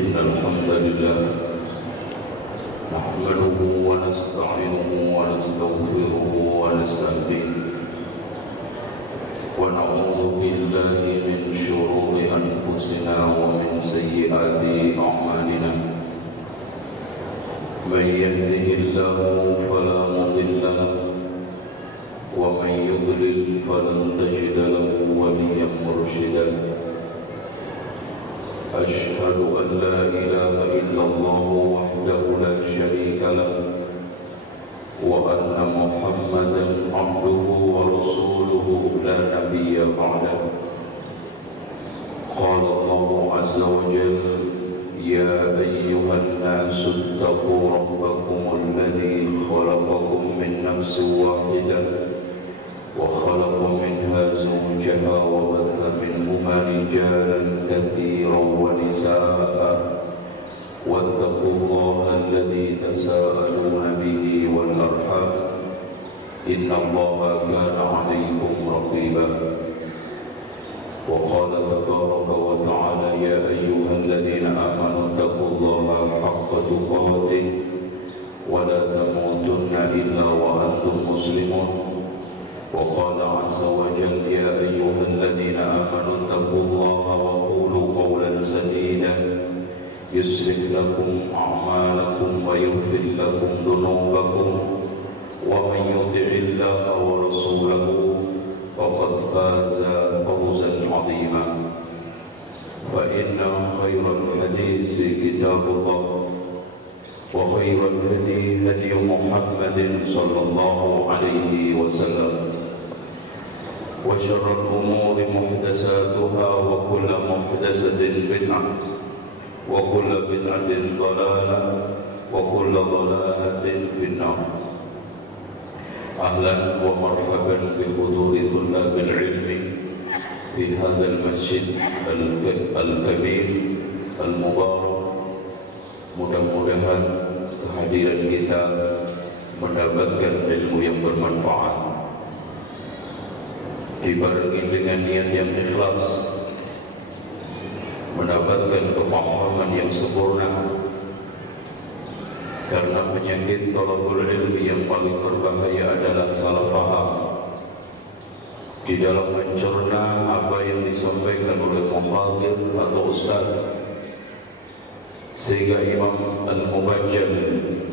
إن الحمد لله نحمده ونستعينه ونستغفره ونستهديه ونعوذ بالله من شرور أنفسنا ومن سيئات أعمالنا من يهده الله فلا مضل له ومن يضلل فلن تجد له وليا مرشدا أشهد أن لا إله إلا الله وحده لا شريك له وأن محمدا عبده ورسوله لا نبي بعده قال الله عز وجل يا أيها الناس اتقوا ربكم الذي خلقكم من نفس واحدة وخلق منها زوجها وبث منهما رجالا كثيرا ونساء واتقوا الله الذي تساءلون به والأرحام إن الله كان عليكم رقيبا وقال تبارك وتعالى يا أيها الذين آمنوا اتقوا الله حق تقاته ولا تموتن إلا وأنتم مسلمون وقال عز وجل يا أيها الذين آمنوا اتقوا الله وقولوا قولا سديدا يصلح لكم أعمالكم ويغفر لكم ذنوبكم ومن يطع الله ورسوله فقد فاز فوزا عظيما فإن خير الحديث كتاب الله وخير الهدي هدي محمد صلى الله عليه وسلم وشر الأمور محدثاتها وكل محدثة بدعة وكل بدعة ضلالة وكل ضلالة في النار أهلا ومرحبا بحضور طلاب العلم في هذا المسجد الكبير المبارك. Mudah-mudahan kehadiran kita mendapatkan ilmu yang bermanfaat, dibarengi dengan niat yang ikhlas, mendapatkan pemahaman yang sempurna. Karena penyakit thalabul ilmi yang paling berbahaya adalah salah paham di dalam mencerna apa yang disampaikan oleh muhadhir atau ustaz. Sehingga Imam Al-Mubajjal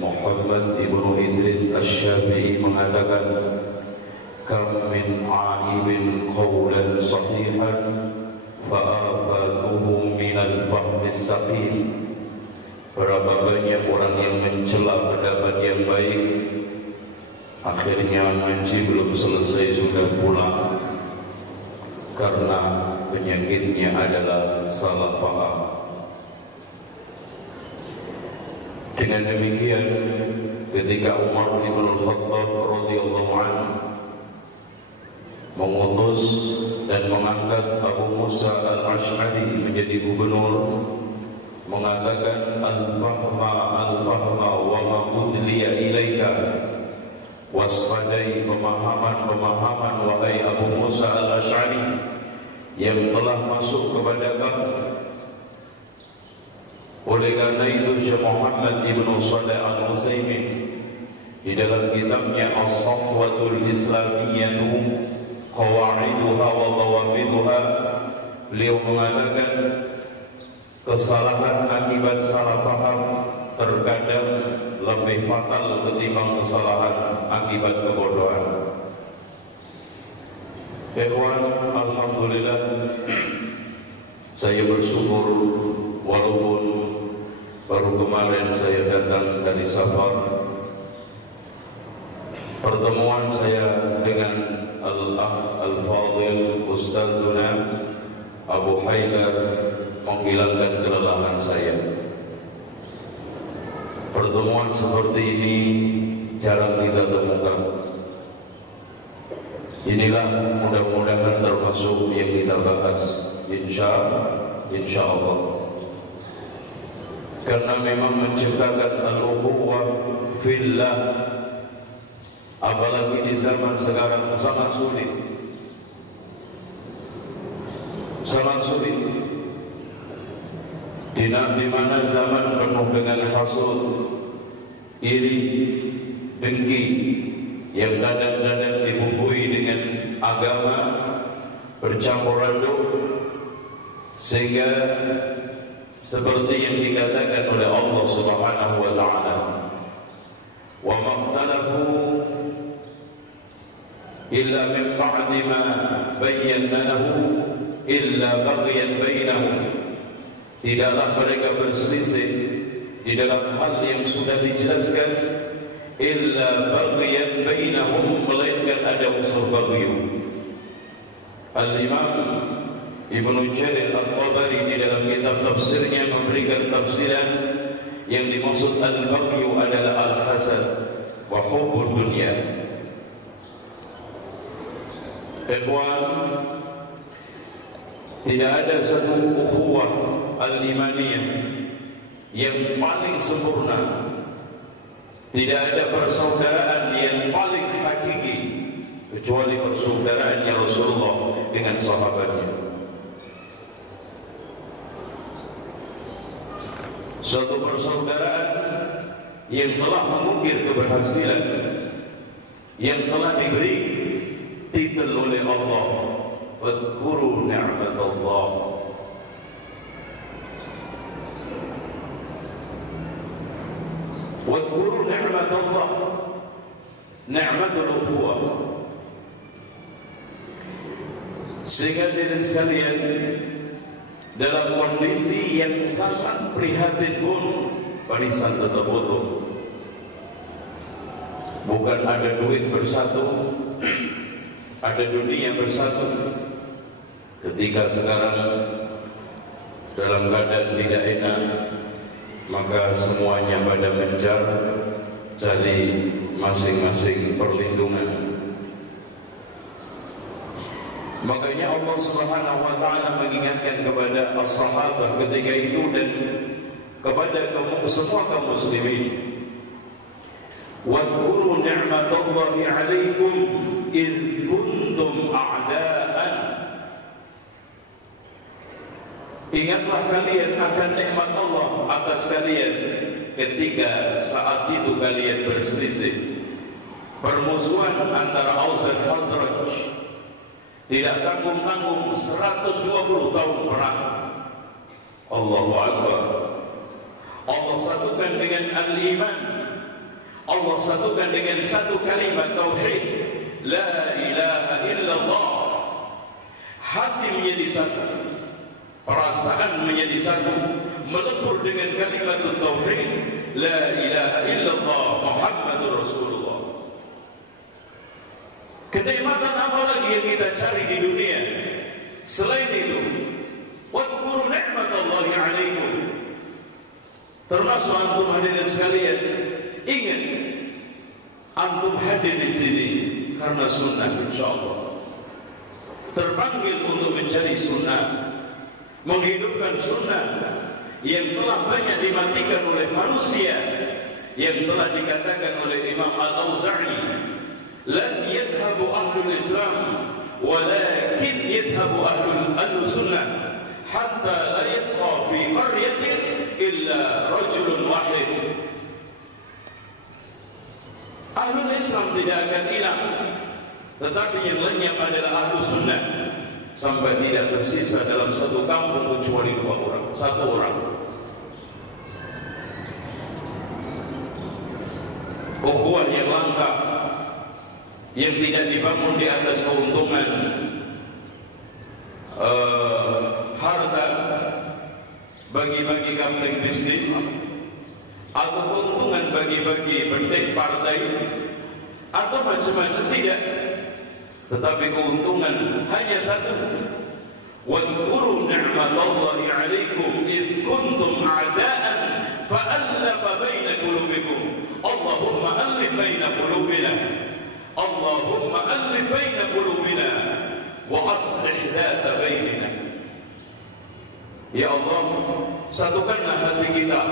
Muhammad ibnu Idris Asy-Syafi'i mengatakan kam min a'ibin qawlan sahihan fa'afatuhu minal fahmis saqim. Berapa banyak orang yang mencela pendapat yang baik, akhirnya ngaji belum selesai sudah pulang karena penyakitnya adalah salah paham. Dengan demikian, ketika Umar bin Khattab radhiyallahu anhu mengutus dan mengangkat Abu Musa al-Asy'ari menjadi gubernur, mengatakan al-fahma wa ma udliya ilaika, waspadai pemahaman wahai Abu Musa al-Asy'ari yang telah masuk kepada kamu. Oleh karena itu Syekh Muhammad ibnu Shalih al-Utsaimin di dalam kitabnya As-Safwatul Islamiyatu Qawaiduha wa Dawabiduha, beliau mengatakan kesalahan akibat salah paham terkadang lebih fatal ketimbang kesalahan akibat kebodohan. Ikhwan, alhamdulillah saya bersyukur walaupun baru kemarin saya datang dari safar. Pertemuan saya dengan Al-Akh Al-Fadil Ustadzuna Abu Haidar menghilangkan kelelahan saya. Pertemuan seperti ini jarang kita temukan. Inilah mudah-mudahan termasuk yang kita bahas insya Allah. Karena memang menciptakan al-ukhuwah fillah, apalagi di zaman sekarang sangat sulit. di mana zaman penuh dengan hasud, iri, dengki yang kadang-kadang dibumbui dengan agama bercampur aduk, sehingga seperti yang dikatakan oleh Allah Subhanahu wa taala, wa makhtalafu illa min ba'di ma bayyana lahu illa baghyan bainahum. Tidaklah mereka berselisih di dalam hal yang sudah dijelaskan, illa baghyan bainahum, melainkan ada unsur baghy. Al-Imam Ibnu Jarir At-Tabari di dalam kitab tafsirnya memberikan tafsiran yang dimaksud al-baghy adalah al-hasad wa hubbud dunya. Ikhwan, tidak ada satu ukhuwah al-imaniyah yang paling sempurna, tidak ada persaudaraan yang paling hakiki kecuali persaudaraannya Rasulullah dengan sahabatnya. Suatu persaudaraan yang telah mengukir keberhasilan, yang telah diberi titel oleh Allah, wadhkuru ni'matallah. Wadhkuru ni'matallah, ni'matul ukhuwah. Sehingga diri sekalian dalam kondisi yang sangat prihatin pun barisan tetap utuh. Bukan ada duit bersatu, ada dunia bersatu. Ketika sekarang dalam keadaan tidak enak, maka semuanya pada mencari masing-masing perlindungan. Makanya Allah Subhanahu wa taala mengingatkan kepada as-sahabah ketika itu dan kepada semua kaum muslimin, wadhkuru ni'matallahi 'alaikum id kuntum a'daan. Ingatlah kalian akan nikmat Allah atas kalian ketika saat itu kalian berselisih, permusuhan antara Aus dan Khazraj, tidak tanggung-tanggung 120 tahun perang. Allahu Akbar. Allah satukan dengan al-iman, Allah satukan dengan satu kalimat tauhid, la ilaha illallah. Hati menjadi satu, perasaan menjadi satu, melebur dengan kalimat tauhid, la ilaha illallah Muhammadur Rasulullah. Kenikmatan apa lagi yang kita cari di dunia selain itu? Wadhkuru ni'matallahi 'alaikum. Termasuk antum hadirin sekalian, ingat antum hadir di sini karena sunnah, insyaallah. Terpanggil untuk mencari sunnah, menghidupkan sunnah yang telah banyak dimatikan oleh manusia, yang telah dikatakan oleh Imam Al-Auza'i, lan yadhhabu ahlul Islam walakin yadhhabu ahlul sunnah hatta la yabqa fi qaryatin illa rajulun wahid. Ahlul Islam tidak akan hilang, tetapi yang lenyap adalah ahlus sunnah, sampai tidak tersisa dalam satu kampung kecuali 2 orang, 1 orang. Ukhuwah yang langka, yang tidak dibangun di atas keuntungan harta, bagi-bagi kambing bisnis, atau keuntungan bagi-bagi bendek partai, atau macam-macam, tidak. Tetapi keuntungan hanya satu. Wadhkuru ni'matallahi 'alaikum id kuntum a'daan fa'alafa baina qulubikum. Allahumma alif baina qulubina. Allahumma alif baina qulubina wa aslih dhata bainina. Ya Allah, satukanlah hati kita,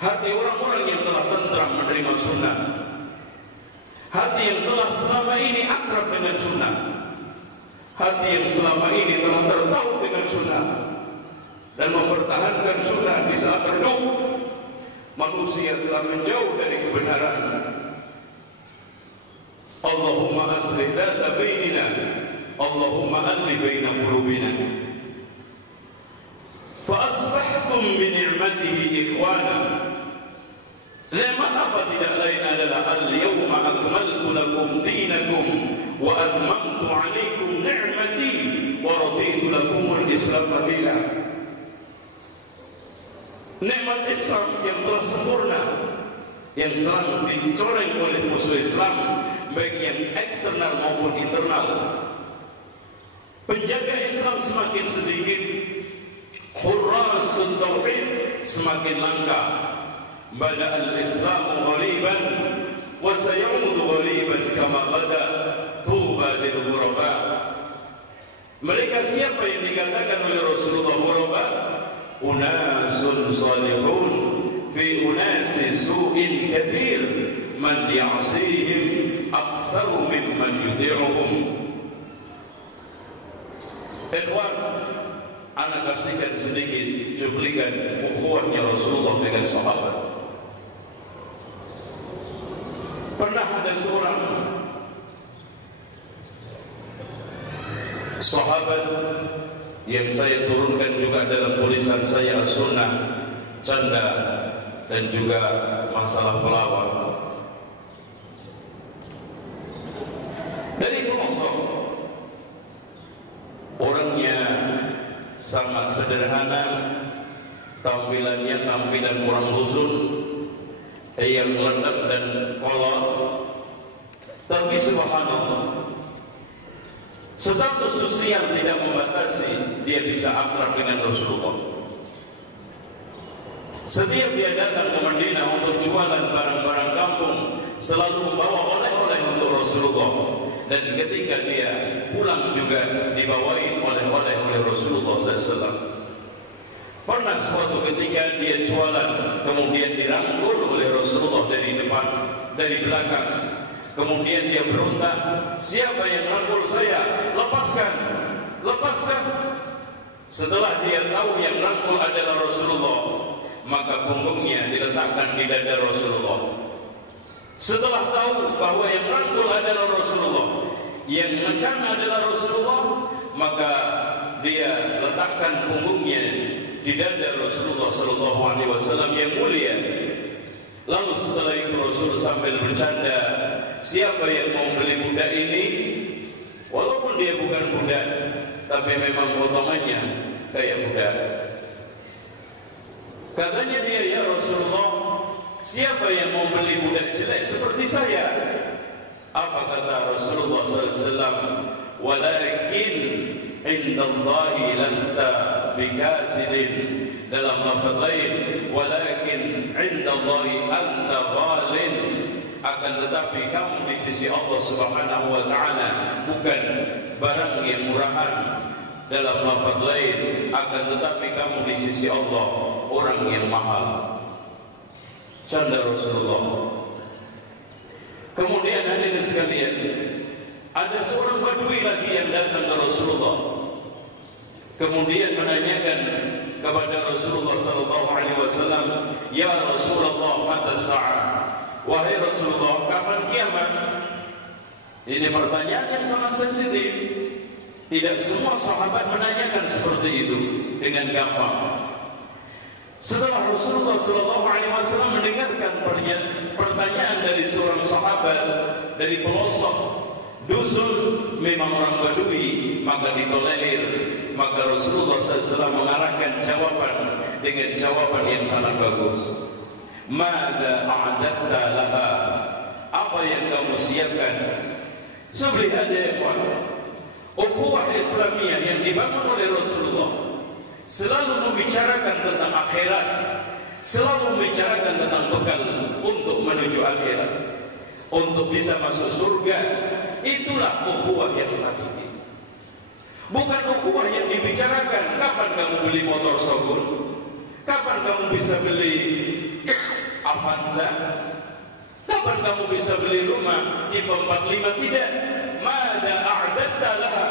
hati orang-orang yang telah tentram menerima sunnah, hati yang telah selama ini akrab dengan sunnah, hati yang selama ini telah tertaut dengan sunnah, dan mempertahankan sunnah di saat redup, manusia telah menjauh dari kebenaran. Allahumma aslih dzata bainina, Allahumma alli baina qulubina. Fa asbahtum bi ni'matihi ikhwana. Nikmat apa tidak lain adalah al-yawma akmaltu lakum dinakum wa atmamtu 'alaikum ni'mati wa raditu lakumul Islam madinan. Nikmat Islam yang telah sempurna, yang selalu dicoreng oleh musuh Islam, baik yang eksternal maupun internal. Penjaga Islam semakin sedikit, hurrasul tauhid semakin langka. Bada al-Islamu ghariban wa sayaudu ghariban kama bada tuba lil ghuraba. Mereka siapa yang dikatakan oleh Rasulullah ghuraba? Unasun salihun fi unasi su'in kathir man ya'sihim aktsaru mimman yuti'uhum. Ikhwan, anak kasihkan sedikit cuplikan ukhuwahnya Rasulullah dengan sahabat. Pernah ada seorang sahabat yang saya turunkan juga dalam tulisan saya As-Sunnah, canda dan juga masalah pelawak. Dari pelosok, orangnya sangat sederhana, tampilannya tampilan orang dusun yang lendek dan kolot, tapi subhanallah, status sosial tidak membatasi dia bisa akrab dengan Rasulullah. Setiap dia datang ke Madinah untuk jualan barang-barang kampung, selalu membawa oleh-oleh untuk Rasulullah. Dan ketika dia pulang juga dibawain oleh-oleh oleh Rasulullah SAW. Pernah suatu ketika dia jualan, kemudian dirangkul oleh Rasulullah dari depan, dari belakang. Kemudian dia berontak, siapa yang rangkul saya? Lepaskan, lepaskan. Setelah dia tahu yang rangkul adalah Rasulullah, maka punggungnya diletakkan di dada Rasulullah. Setelah tahu bahwa yang rangkul adalah Rasulullah, yang menekan adalah Rasulullah, maka dia letakkan punggungnya di dada Rasulullah SAW yang mulia. Lalu setelah itu Rasul sambil bercanda, siapa yang mau beli budak ini? Walaupun dia bukan budak, tapi memang potongannya kayak budak. Katanya dia, ya Rasulullah, siapa yang mau beli budak jelek seperti saya? Apa kata Rasulullah SAW? Walakin indallahi lasta bikasidin. Dalam lafaz lain, walakin indallahi anta ghalin. Akan tetapi kamu di sisi Allah Subhanahu wa taala bukan barang yang murahan. Dalam lafaz lain, akan tetapi kamu di sisi Allah orang yang mahal. Canda Rasulullah. Kemudian hadirin sekalian, ada seorang badui lagi yang datang ke Rasulullah. Kemudian menanyakan kepada Rasulullah SAW, ya Rasulullah, mata sa'ah? Wahai Rasulullah, kapan kiamat? Ini pertanyaan yang sangat sensitif. Tidak semua sahabat menanyakan seperti itu dengan gampang. Setelah Rasulullah SAW mendengarkan pertanyaan dari seorang sahabat dari pelosok dusun, memang orang Badui, maka ditolerir. Maka Rasulullah SAW mengarahkan jawaban dengan jawaban yang sangat bagus. Mada a'adatta laha? Apa yang kamu siapkan? Lihat ya ikhwan, ukhuwah Islamiyah yang dibangun oleh Rasulullah selalu membicarakan tentang akhirat, selalu membicarakan tentang bekal untuk menuju akhirat, untuk bisa masuk surga. Itulah ukhuwah yang hakiki. Bukan ukhuwah yang dibicarakan kapan kamu beli motor Shogun, kapan kamu bisa beli Avanza, kapan kamu bisa beli rumah di 45. Tidak. Mada a'adatta laha?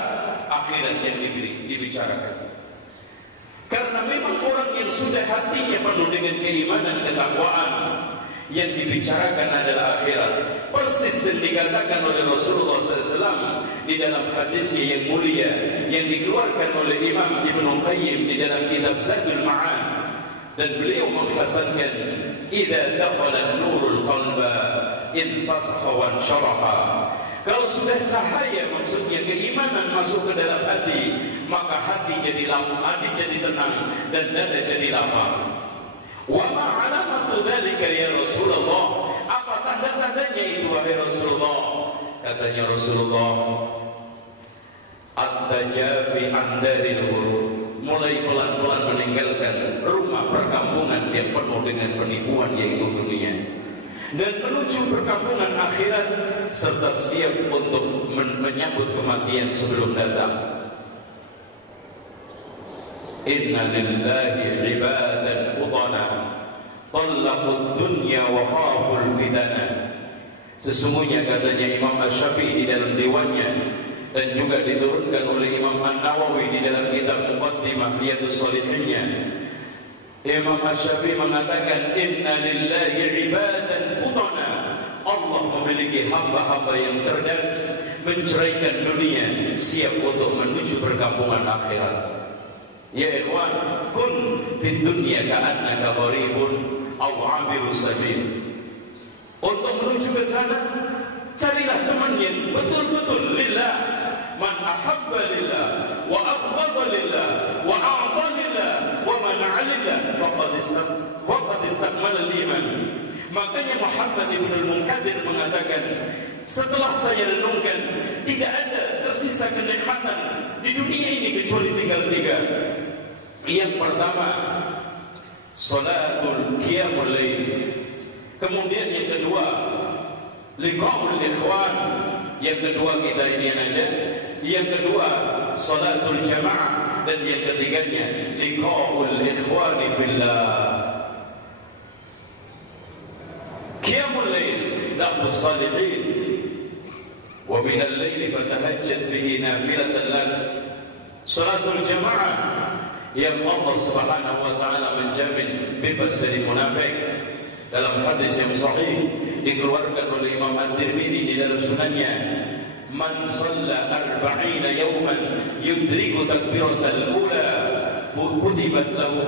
Akhirat yang dibicarakan. Karena memang orang yang sudah hatinya penuh dengan keimanan, ketakwaan, yang dibicarakan adalah akhirat. Persis yang dikatakan oleh Rasulullah SAW di dalam hadisnya yang mulia yang dikeluarkan oleh Imam Ibnu Qayyim di dalam kitab Zadul Ma'ad, dan beliau menghasankan, "Idza dakhala nurul qalba intasakha wa syaraha." Kalau sudah cahaya, maksudnya keimanan masuk ke dalam hati, maka hati jadi tenang dan dada jadi lapang. Wa ma alamatu dzalika ya Rasulullah? Apa tanda-tandanya itu wahai Rasulullah? Katanya Rasulullah, at-tajafi an daril huruf, mulai pelan-pelan meninggalkan rumah perkampungan yang penuh dengan penipuan yaitu dunia, dan menuju perkampungan akhirat, serta siap untuk menyambut kematian sebelum datang. Inna lillahi ibadan fudana tallaqud dunya wa khaful fitana. Sesungguhnya katanya Imam Asy-Syafi'i di dalam dewannya, dan juga diturunkan oleh Imam An-Nawawi di dalam kitab Muqaddimah Riyadhus Shalihinnya, Imam Asy-Syafi'i mengatakan, inna lillahi ibadan fudana. Allah memiliki hamba-hamba yang cerdas, menceraikan dunia, siap untuk menuju perkampungan akhirat. Ya ikhwan, kun fid dunya ka'annaka gharibun aw 'abiru sabil. Untuk menuju ke sana, carilah teman yang betul-betul lillah. Man ahabba lillah wa abghadha lillah wa a'ta lillah wa mana'a lillah faqad istakmala al-iman. Makanya Muhammad ibn al-Munkadir mengatakan, setelah saya renungkan, tidak ada tersisa kenikmatan di dunia ini kecuali tinggal 3. Yang pertama, salatul qiyamul lail. Kemudian yang kedua, liqa'ul ikhwan. Yang kedua kita ini aja. Yang kedua, salatul jamaah. Dan yang ketiganya, liqa'ul ikhwani fillah. Qiyamul lail da'bus salihin. Wa minal laili fatahajjad bihi nafilatan lak. Salatul jamaah yang Allah Subhanahu wa taala menjamin bebas dari munafik. Dalam hadis yang sahih dikeluarkan oleh Imam At-Tirmidzi di dalam sunannya, man shalla 40 yawman yudriku takbiratal ula kutibat lahu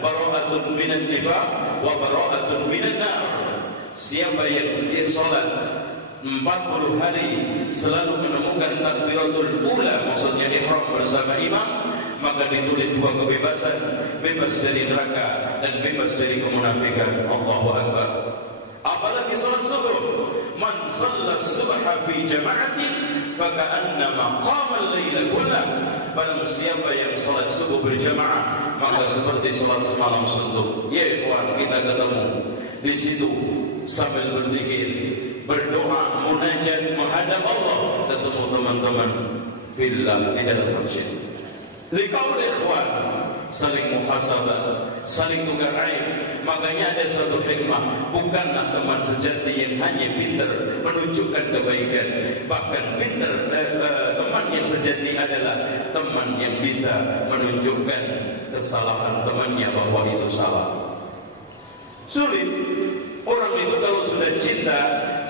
bara'atun minan nifaq wa bara'atun minan nar. Siapa yang salat 40 hari selalu menemukan takbiratul ula, maksudnya ihram bersama imam, maka ditulis 2 kebebasan, bebas dari neraka dan bebas dari kemunafikan. Allahu Akbar. Apalagi salat subuh, man shalla subha fi jama'atin faka'annama qama al-laila kullah. Barang siapa yang salat subuh berjamaah, maka seperti salat semalam suntuk. Ya ikhwan, kita ketemu di situ sambil berzikir, berdoa, munajat, menghadap Allah, ketemu teman-teman fillah di dalam masjid. Liqaul ikhwan, saling muhasabah, saling tukar aib. Makanya ada suatu hikmah, bukanlah teman sejati yang hanya pintar menunjukkan kebaikan, bahkan pintar teman yang sejati adalah teman yang bisa menunjukkan kesalahan temannya bahwa itu salah. Sulit. Orang itu kalau sudah cinta,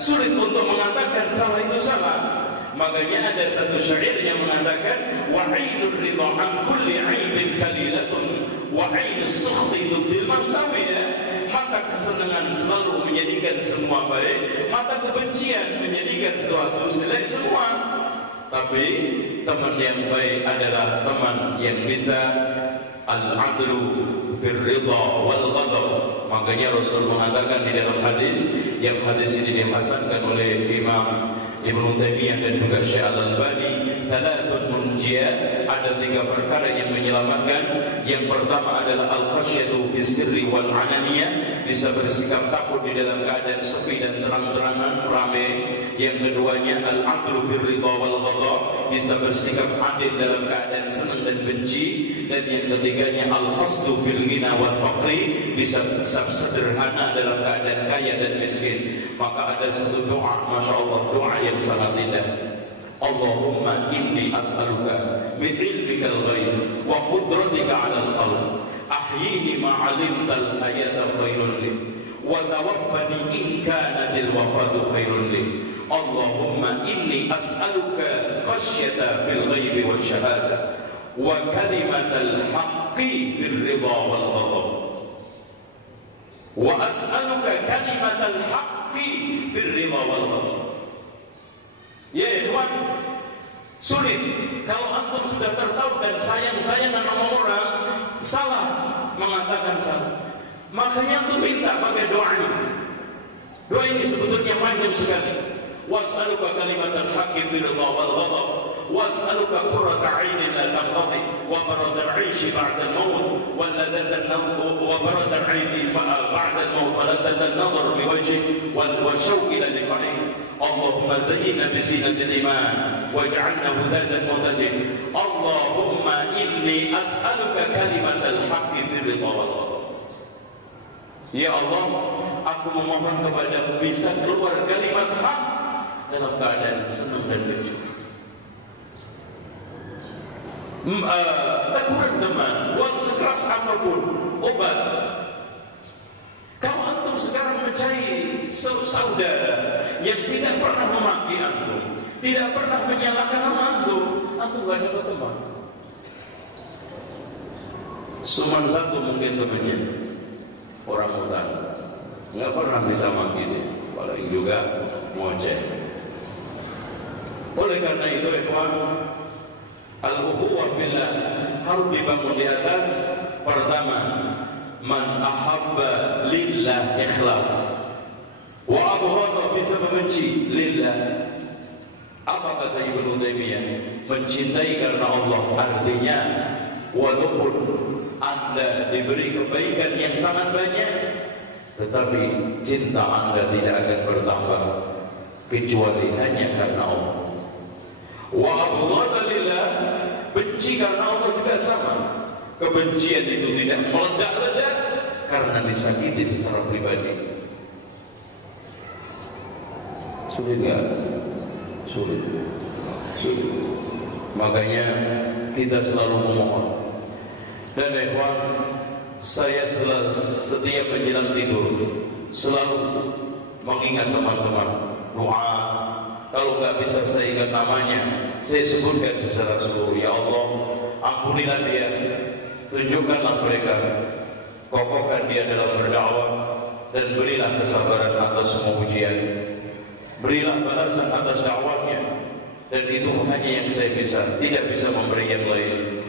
sulit untuk mengatakan salah itu salah. Makanya ada satu syair yang mengatakan, wa 'ainur ridha 'an kulli 'aibin kalilatun wa 'ainus sukhti tubdil masawiya. Mata kesenangan selalu menjadikan semua baik, mata kebencian menjadikan sesuatu jelek semua. Tapi teman yang baik adalah teman yang bisa al-'adlu fil ridha wal ghadab. Makanya Rasul mengatakan di dalam hadis, yang hadis ini dihasankan oleh Imam Ibnu Taimiyah dan juga Syekh Al-Albani, thalathun munjiyat, ada 3 perkara yang menyelamatkan. Yang pertama adalah al-khasyatu fis sirri wal alaniyah, bisa bersikap takut di dalam keadaan sepi dan terang-terangan ramai. Yang keduanya al-'adlu fil ridha wal ghadab, bisa bersikap adil dalam keadaan senang dan benci. Dan yang ketiganya al-qasdu fil ghina wal faqri, bisa sederhana dalam keadaan kaya dan miskin. Maka ada satu doa, Masya Allah, doa yang sangat indah. Allahumma inni as'aluka min ilmikal ghaib wa qudratika 'alal khalq ahyini ma 'alimtal hayata khairun li wa tawaffani in kanatil wafatu khairun li. Allahumma inni as'aluka khasyata fil ghaibi wasyahada wa kalimatal haqqi fil ridha wal ghadab wa as'aluka kalimatal haqqi fil ridha wal ghadab. Ya ikhwan, sulit kalau antum sudah tertahu dan sayang-sayang sama orang, salah mengatakan salah. Makanya antum minta pakai doa ini. Doa ini sebetulnya panjang sekali. Was'aluka kalimatal haqqi fil ridha wal ghadab was'aluka qurrata 'ainin la tanqati wa baradal 'aishi ba'da al-maut wa ladatan wa baradal 'aini ba'da al-maut wa ladatan nadhar bi wajhi wal shawq ila liqa'i. Allahumma zayyinna bi zinatil iman waj'alna hudatan muhtadin. Allahumma inni as'aluka kalimatal haqqi fil ridha wal ghadab. Ya Allah, aku memohon kepadamu bisa keluar kalimat hak dalam keadaan senang dan bersyukur. Teguran teman, uang sekeras apapun, obat. Kalau antum sekarang mencari saudara yang tidak pernah memaki antum, tidak pernah menyalahkan nama antum gak dapat teman. Cuma satu mungkin temannya, orang hutan, nggak pernah bisa maki dia, paling juga ngoceh. Oleh karena itu, ikhwan, al-ukhuwah fillah harus dibangun di atas pertama, man ahabba lillah ikhlas, wa abghadha bisa membenci lillah. Apa kata Ibnu Taimiyah? Mencintai karena Allah artinya walaupun Anda diberi kebaikan yang sangat banyak, tetapi cinta Anda tidak akan bertambah kecuali hanya karena Allah. Wa abghadha lillah, benci karena Allah juga sama. Kebencian itu tidak meledak-ledak karena disakiti secara pribadi. Sulit enggak? Sulit. Makanya kita selalu memohon. Dan ikhwan, saya setiap menjelang tidur selalu mengingat teman-teman, doa. Kalau nggak bisa saya ingat namanya, saya sebutkan secara seluruh. Ya Allah, ampunilah dia, tunjukkanlah mereka, kokohkan dia dalam berdakwah, dan berilah kesabaran atas semua ujian, berilah balasan atas dakwahnya. Dan itu hanya yang saya bisa, tidak bisa memberi yang lain.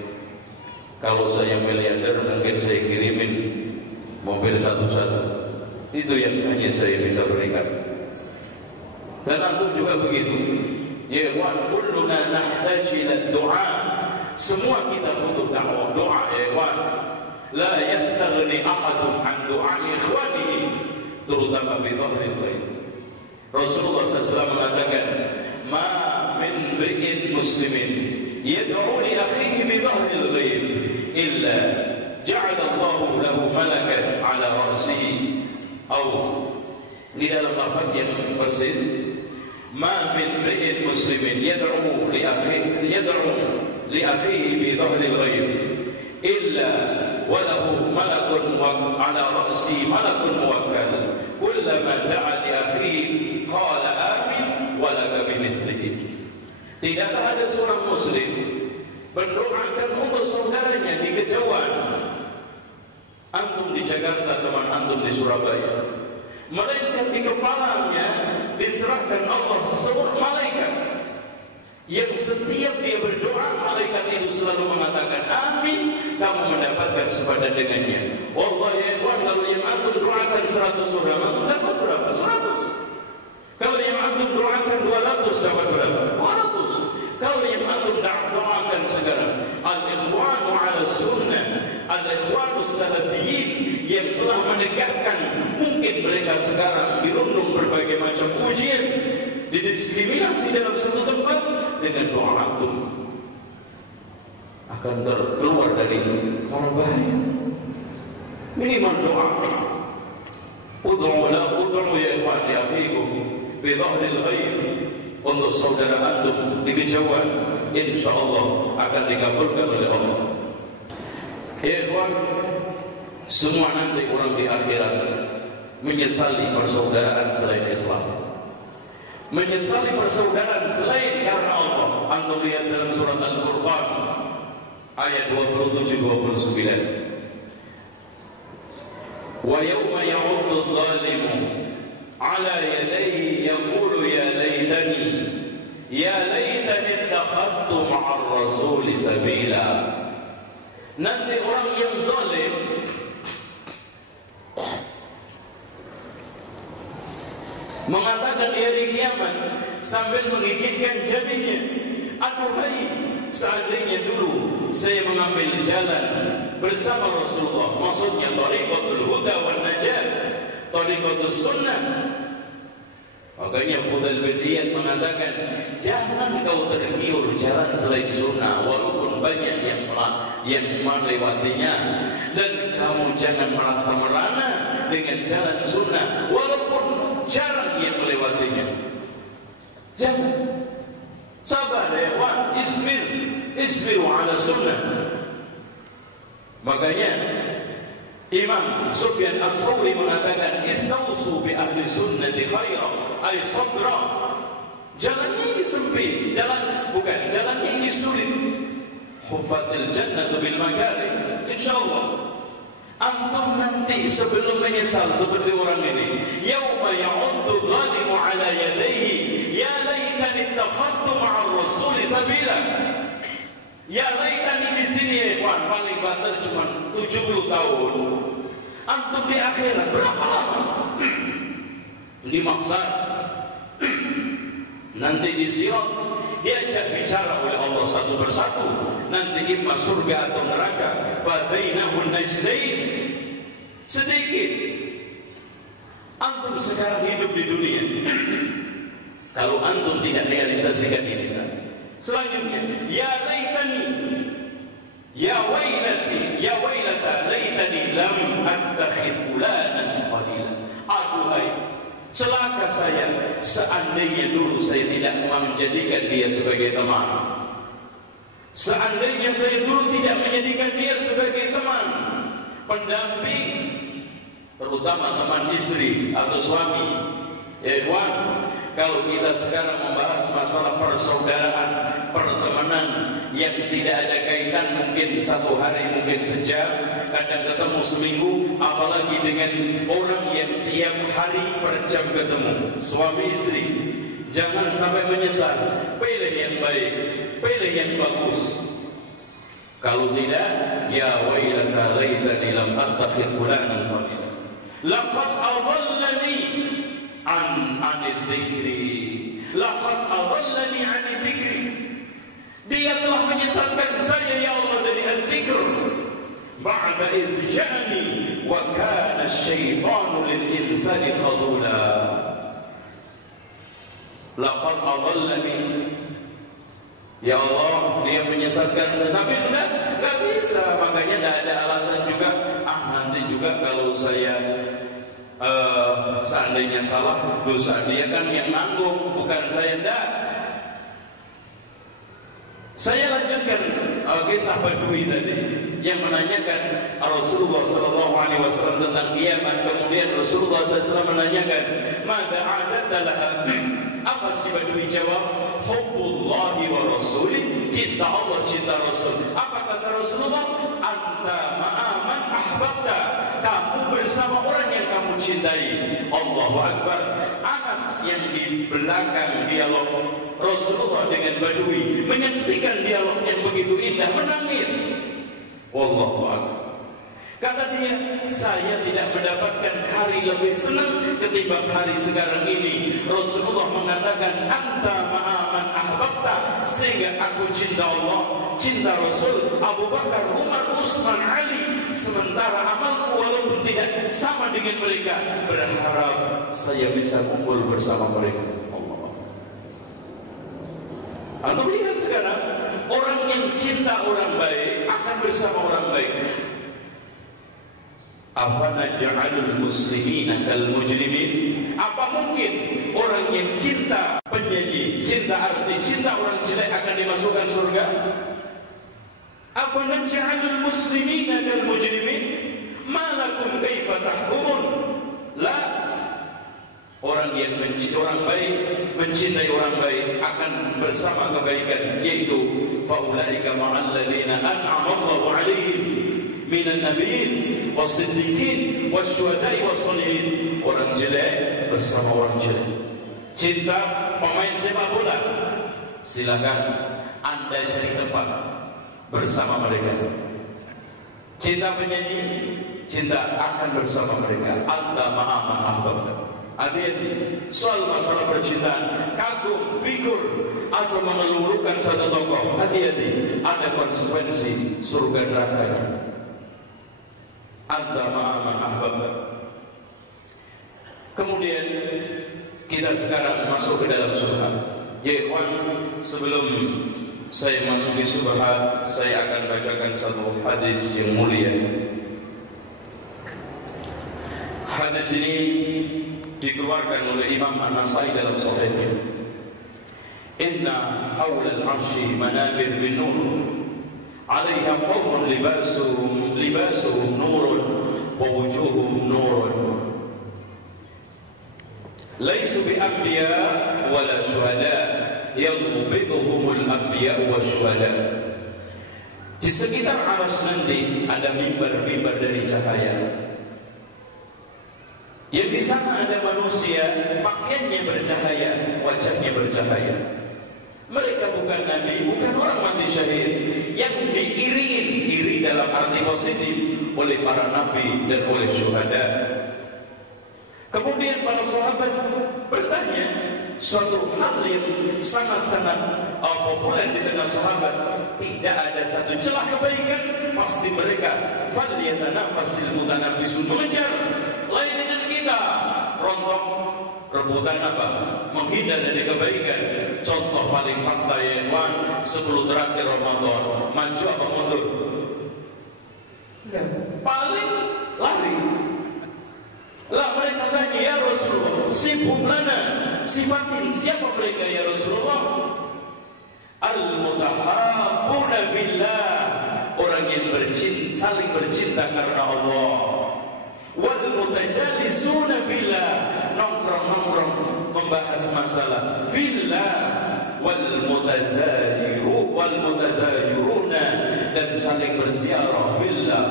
Kalau saya miliarder, mungkin saya kirimin mobil satu-satu. Itu yang hanya saya bisa berikan. Dan antum juga begitu. Ya wa kulluna nahtaju ila du'a. Semua kita butuh dakwah, doa ya ikhwan. La yastaghni ahadun an du'a ikhwanihi, terutama bi dhahril ghaib. Rasulullah SAW mengatakan, "Ma min bi'in muslimin yad'u li akhihi bi dhahril ghaib illa ja'ala Allahu lahu malakan 'ala ra'sihi." Atau di dalam lafaz yang persis, ma min ri'in muslimin yad'u li akhihi bi dhahril ghaib illa wa lahu malakun ala ra'si malakun muwakkal kullama da'a li akhihi qala amin wa laka bimithlihi. Tidaklah ada seorang muslim berdoakan untuk saudaranya di kejauhan. Antum di Jakarta, teman antum di Surabaya, malaikat di kepalanya diserahkan Allah seluruh malaikat yang setiap dia berdoa, malaikat itu selalu mengatakan amin, kamu mendapatkan sepadan dengannya. Wallahi ya ikhwan, kalau yang antum doakan 100 orang, dapat berapa? 100. Kalau yang antum doakan 200, dapat berapa? 200. Kalau yang antum doakan sekarang, al-ikhwanu ala sunnah, al-ikhwanu salafiyin, yang telah menegakkan, mungkin mereka sekarang dirundung berbagai macam ujian, didiskriminasi dalam satu tempat, dengan doa antum akan terkeluar dari orang bahaya. Minimal doa. Ud'u ya ikhwan li akhikum bi dhahril ghaib untuk saudara antum di kejauhan, insyaallah akan dikabulkan oleh Allah. Ikhwan, semua nanti orang di akhirat menyesali persaudaraan selain Islam, menyesali persaudaraan selain karena Allah. Antum lihat dalam surat Al-Furqan ayat 27-29. Wa yawma ya'uddu adh-dhalimu 'ala yadayhi yaqulu ya laitani ittakhadtu ma'ar rasuli sabila. Nanti orang yang zalim mengatakan di hari kiamat sambil menggigitkan jarinya, aduhai, seandainya dulu saya mengambil jalan bersama Rasulullah, maksudnya thariqatul huda wan najat, thariqatus sunnah. Makanya Fudhal bin Iyad mengatakan, jangan kau tergiur jalan selain sunnah, walaupun banyak yang melewatinya, dan kamu jangan merasa merana dengan jalan sunnah, walaupun jarang yang melewatinya. Jangan. Sabar ya ikhwan, isbiru ala sunnah. Makanya Imam Sufyan As-Sawri mengatakan, istausu bi ahli sunnati khaira, ay sabra. Jalan ini sempit, jalan ini sulit. Huffatil jannatu bil makarim. Insyaallah antum nanti sebelum menyesal seperti orang ini, yauma ya'uddu dhalimu ala yadayhi ya laitani ittakhadtu ma'ar rasuli sabila. Ya laitani di sini ya ikhwan, paling banter cuma 70 tahun. Antum di akhirat berapa lama? Dimaksa. Nanti di sirat diajak bicara oleh Allah satu persatu. Nanti imma surga atau neraka. Fadainahun najdain. Sedikit. Antum sekarang hidup di dunia. Kalau antum tidak realisasikan ini, selanjutnya, ya laitani, ya wailati, ya wailata laitani lam attakhidh fulanan khalila. Aduhai, celaka saya, seandainya dulu saya tidak menjadikan dia sebagai teman. Seandainya saya dulu tidak menjadikan dia sebagai teman, pendamping, terutama teman istri atau suami. Ya ikhwan, kalau kita sekarang membahas masalah persaudaraan, pertemanan yang tidak ada kaitan, mungkin satu hari, mungkin sejam, kadang ketemu seminggu, apalagi dengan orang yang tiap hari per jam ketemu, suami istri, jangan sampai menyesal. Pilih yang baik, pilih yang bagus. Kalau tidak, ya wailata laitani lam attakhidh fulanan khalila. Laqad adallani anid dzikri. Laqad adallani anid dzikri. Dia telah menyesatkan saya ya Allah dari al-dzikr. Ba'da idh ja'ani wa kana asy-syaitanu lil-insani khadula. Laqad adallani. Ya Allah, dia menyesatkan saya. Tapi enggak bisa. Makanya enggak ada alasan juga. Nanti juga kalau saya seandainya salah, dosa dia kan yang nanggung, bukan saya. Enggak. Saya lanjutkan kisah Badui tadi yang menanyakan Rasulullah SAW tentang kiamat. Kemudian Rasulullah SAW menanyakan, "Mada a'adta?" Apa si Badui jawab? Hubbullahi wa rasuli, cinta Allah, cinta Rasul. Apa kata Rasulullah? Anta ma'aman ahbabta, kamu bersama orang yang kamu cintai. Allahu Akbar. Anas yang di belakang dialog Rasulullah dengan Badui menyaksikan dialog yang begitu indah, menangis. Wallahu Akbar. Kata dia, saya tidak mendapatkan hari lebih senang ketimbang hari sekarang ini. Rasulullah mengatakan, anta ma'aman ahbabta, sehingga aku cinta Allah, cinta Rasul, Abu Bakar, Umar, Utsman, Ali. Sementara amalku walaupun tidak sama dengan mereka, berharap saya bisa kumpul bersama mereka. Allah. Anda lihat sekarang, orang yang cinta orang baik akan bersama orang baik. Afanaj'alul muslimina kal mujrimin? Apa mungkin orang yang cinta penyanyi, cinta cinta arti cinta orang jelek akan dimasukkan surga? Afanaj'alul muslimina kal mujrimin ma lakum kaifa tahkumun? La, orang yang orang baik mencintai orang baik akan bersama kebaikan, yaitu faulaika ma'al ladzina an'ama Allahu 'alaihim minan nabiyyin was-siddiqin wasyuhada'i was-shalihin. Orang jelek bersama orang jelek. Cinta pemain sepak bola, silakan Anda cari tempat bersama mereka. Cinta penyanyi, cinta akan bersama mereka. Anta ma'aman ahbabta. Hati-hati soal masalah percintaan, kagum, figur atau mengelurukan satu tokoh. Hati-hati, ada konsekuensi surga neraka. Anta ma'aman ahbabta. Kemudian kita sekarang masuk ke dalam surga. Ya ikhwan, sebelum saya masuk di surga, saya akan bacakan satu hadis yang mulia. Hadis ini dikeluarkan oleh Imam An-Nasai dalam Sahihnya. Inna hawla al-'arsy manabir min nur 'alayha qawmun libasuhum nurun wa wujuhuhum nurun. Laisu bi anbiya wala syuhada yaqbiduhumul anbiya wa syuhada. Di sekitar arsy nanti ada mimbar-mimbar dari cahaya. Yang di sana ada manusia, pakaiannya bercahaya, wajahnya bercahaya. Mereka bukan nabi, bukan orang mati syahid, yang diiringi dalam arti positif oleh para nabi dan oleh syuhada. Kemudian para sahabat bertanya suatu hal yang sangat-sangat populer di tengah sahabat. Tidak ada satu celah kebaikan, pasti mereka falyatanafasil mutanafisun, mengejar. Lain dengan kita, rontok rebutan apa? Menghindar dari kebaikan. Contoh paling fakta yang 10 terakhir Ramadan, maju apa mundur? Paling lari. Lah mereka tanya, ya Rasulullah, sifat lana, sifatin siapa mereka ya Rasulullah? Al-mutahabbuna fillah, orang yang saling bercinta karena Allah. Wal mutajalisuna fillah, nongkrong-nongkrong membahas masalah fillah. Wal mutazajiruna, dan saling berziarah fillah.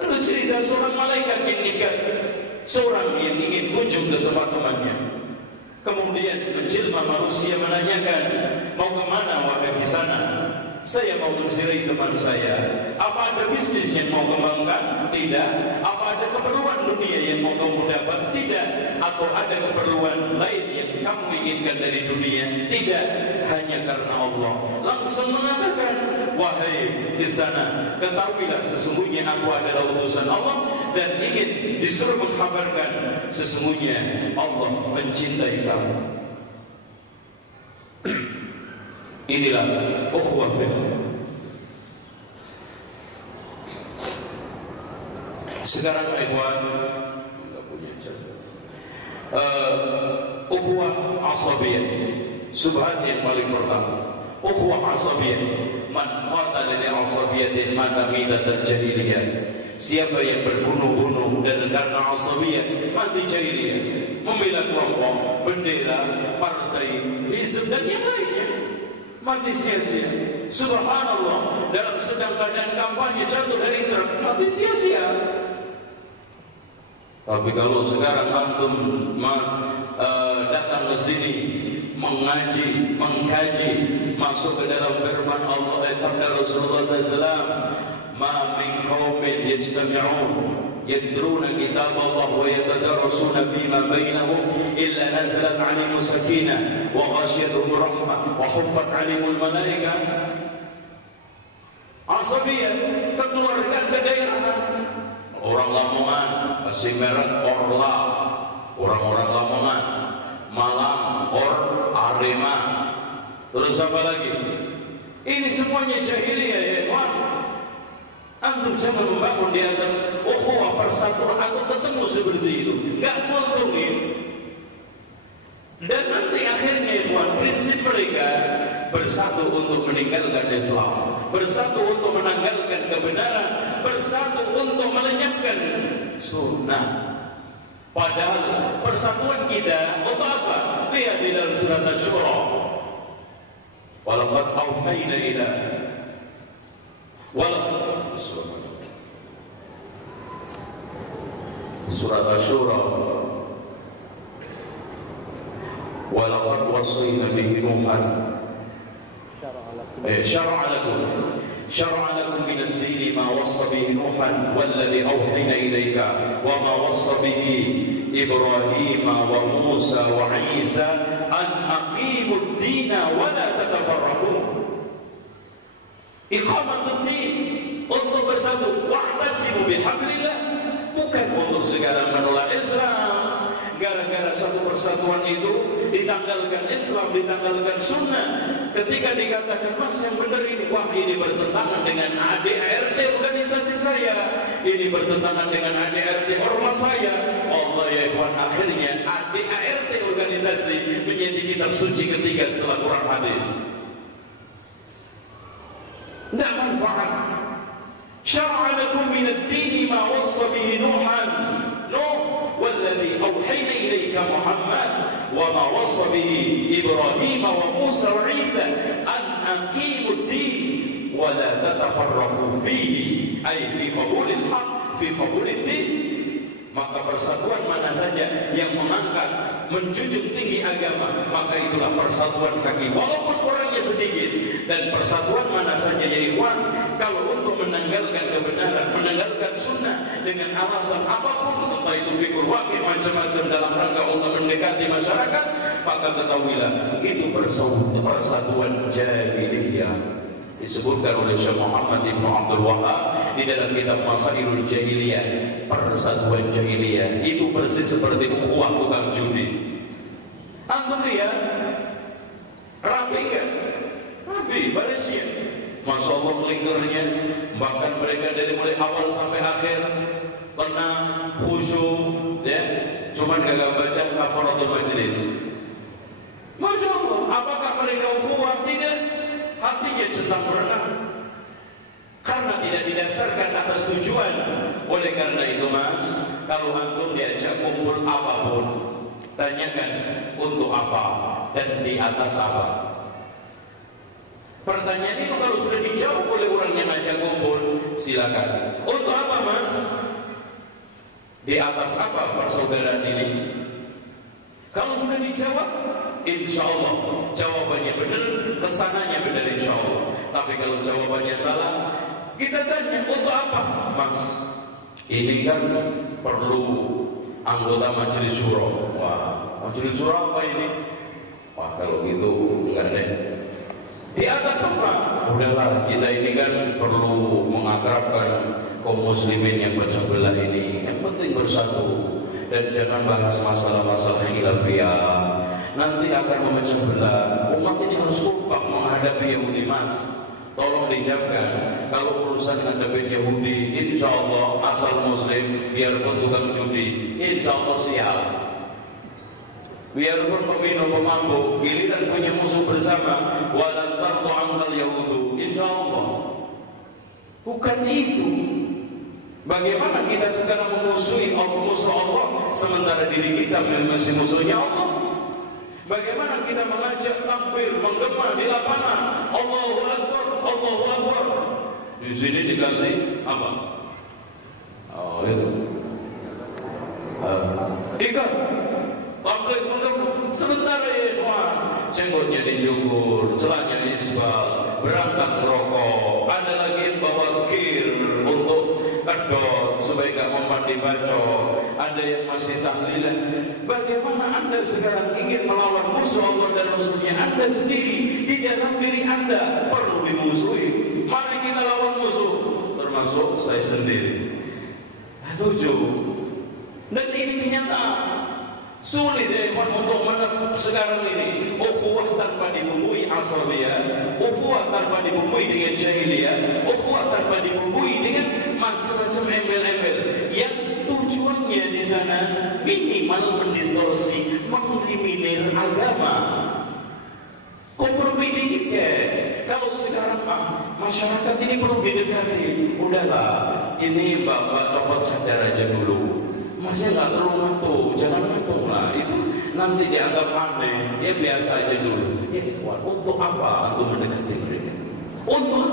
Lalu cerita seorang malaikat yang ingat seorang yang ingin kunjung ke tempat temannya. Kemudian menjelma manusia menanyakan, mau kemana wahai di sana? Saya mau menziarahi teman saya. Apa ada bisnis yang mau kembangkan? Tidak. Apa ada keperluan dunia yang mau kamu dapat? Tidak. Atau ada keperluan lain yang kamu inginkan dari dunia? Tidak. Hanya karena Allah. Langsung mengatakan, wahai di sana, ketahuilah sesungguhnya aku adalah utusan Allah dan ingin disuruh mengkabarkan sesungguhnya Allah mencintai kamu. Inilah ukhuwah fillah. Sekarang ikhwan, enggak punya ukhuwah asabiyah. Subhan yang paling pertama, ukhuwah asabiyah. Man qatala li asabiyatin mata mitatan jahiliyah. Siapa yang berbunuh-bunuh dan karena asabiyah mati jahiliyah, membela kelompok, bendera, partai, hizb dan yang lainnya, mati sia-sia. Subhanallah, dalam sedang keadaan kampanye jatuh dari truk, mati sia-sia. Tapi kalau sekarang antum datang ke sini mengaji, mengkaji, masuk ke dalam firman Allah, sabda Rasulullah SAW, ma min qaumin yajtami'un yatluna kitab Allah wa yatadarrasuna fima bainahum illa nazalat 'alaihim sakinah wa ghashiyatuhum rahmah wa huffat 'alaihimul malaikah. Asabiyah, kekeluargaan kedaerahan. Orang Lamongan kasih merek Orla, orang-orang Lamongan, Malang, Arema, terus apa lagi? Ini semuanya jahiliyah ya ikhwan. Antum jangan membangun di atas ukhuwah persatuan atau ketemu seperti itu. Enggak mungkin. Dan nanti akhirnya ikhwan, prinsip mereka bersatu untuk meninggalkan Islam, bersatu untuk menanggalkan kebenaran, bersatu untuk melenyapkan sunnah. Padahal persatuan kita untuk apa? Lihat di dalam surat Asy-Syura. Walaqad awhayna ila surat Asy-Syura. Walaqad wassayna bihi Nuhan شرع لكم من الدين ما وصى به نوحا والذي أوحينا إليك وما وصى به إبراهيم وموسى وعيسى أن أقيموا الدين ولا تتفرقوا. Iqamatul din, untuk bersatu, wa'tasimu bihablillah, bukan untuk segala menolak Islam. Gara-gara satu persatuan itu ditanggalkan Islam, ditanggalkan sunnah. Ketika dikatakan mas yang benar ini, wah ini bertentangan dengan ADART organisasi saya, ini bertentangan dengan ADART ormas saya. Allah ya ikhwan, akhirnya ADART organisasi menjadi kitab suci ketiga setelah Quran hadis. Tidak manfaat. Syara'a lakum min ad-din ma wassa bihi Nuhan والذي أوحينا إليك محمد وما وصى به إبراهيم وموسى وعيسى أن أقيموا الدين ولا تتفرقوا فيه أي في قبول الحق في قبول الدين. Maka persatuan mana saja yang mengangkat, menjunjung tinggi agama, maka itulah persatuan kaki walaupun orangnya sedikit. Dan persatuan mana saja ya ikhwan, kalau untuk menanggalkan kebenaran, menanggalkan sunnah dengan alasan apapun, entah itu fikir wakil macam-macam dalam rangka untuk mendekati masyarakat, maka ketahuilah itu persatuan jahiliyah. Disebutkan oleh Syekh Muhammad Ibn Abdul Wahab di dalam kitab Masailul Jahiliyah, persatuan jahiliyah itu persis seperti ukhuwah tukang judi. Antum lihat, rapi kan? Rapi barisnya, Masya Allah melingkarnya, bahkan mereka dari mulai awal sampai akhir tenang, khusyuk, ya, cuman gagal baca kafaratul majlis. Masya Allah, apakah mereka ukhuwah? Tidak. Hatinya sedang berenang karena tidak didasarkan atas tujuan. Oleh karena itu mas, kalau antum diajak kumpul apapun, tanyakan untuk apa dan di atas apa. Pertanyaan itu kalau sudah dijawab oleh orang yang ngajak kumpul, silakan. Untuk apa mas? Di atas apa persaudaraan ini? Kalau sudah dijawab, insya Allah jawabannya benar, kesananya benar insya Allah. Tapi kalau jawabannya salah, kita tanya untuk apa? Mas, ini kan perlu anggota majelis syuro. Wah, majelis syuro apa ini? Wah, kalau gitu enggak deh. Di atas apa? Udahlah, kita ini kan perlu mengakrabkan kaum muslimin yang pecah belah ini. Yang penting bersatu dan jangan bahas masalah-masalah khilafiyah. Nanti akan memecah belah. Umat ini harus kompak menghadapi Yahudi mas. Tolong dijawabkan. Kalau urusan menghadapi Yahudi, insya Allah asal muslim, biarpun tukang judi, insya Allah siap. Biarpun peminum pemabuk, giliran punya musuh bersama, walan tardu angkal Yahudu, insya Allah. Bukan itu. Bagaimana kita sekarang memusuhi musuh Allah, sementara diri kita masih musuhnya Allah? Bagaimana kita mengajak takbir, menggema di lapangan, Allahu Akbar, Allahu Akbar. Di sini dikasih apa? Oh itu. Ikat, takbir menggema. Sementara ya ikhwan, jenggotnya dicukur, celana isbal, berangkat merokok. Ada lagi yang bawa kir untuk kedot supaya gak mempan dibacok. Ada yang masih tahlilan. Bagaimana anda sekarang ingin melawan musuh Allah dan Rasulnya anda sendiri? Di dalam diri anda perlu dimusuhi. Mari kita lawan musuh, termasuk saya sendiri. Tujuh. Dan ini kenyataan. Sulit ya untuk sekarang ini. Ukhuwah tanpa dibumbui asabiyah, ukhuwah tanpa dibumbui dengan jahiliyah, ukhuwah tanpa dibumbui dengan macam-macam embel-embel yang tujuannya di sana minimal mendistorsi, mengeliminir agama. Kompromi dikit ya. Kalau sekarang masyarakat ini perlu didekati, udahlah, ini bapak copot cadar aja dulu. Masnya nggak perlu ngatur, jangan ngatur lah. Itu nanti dianggap aneh. Ya biasa aja dulu. Ya untuk apa? Untuk mendekati mereka. Untuk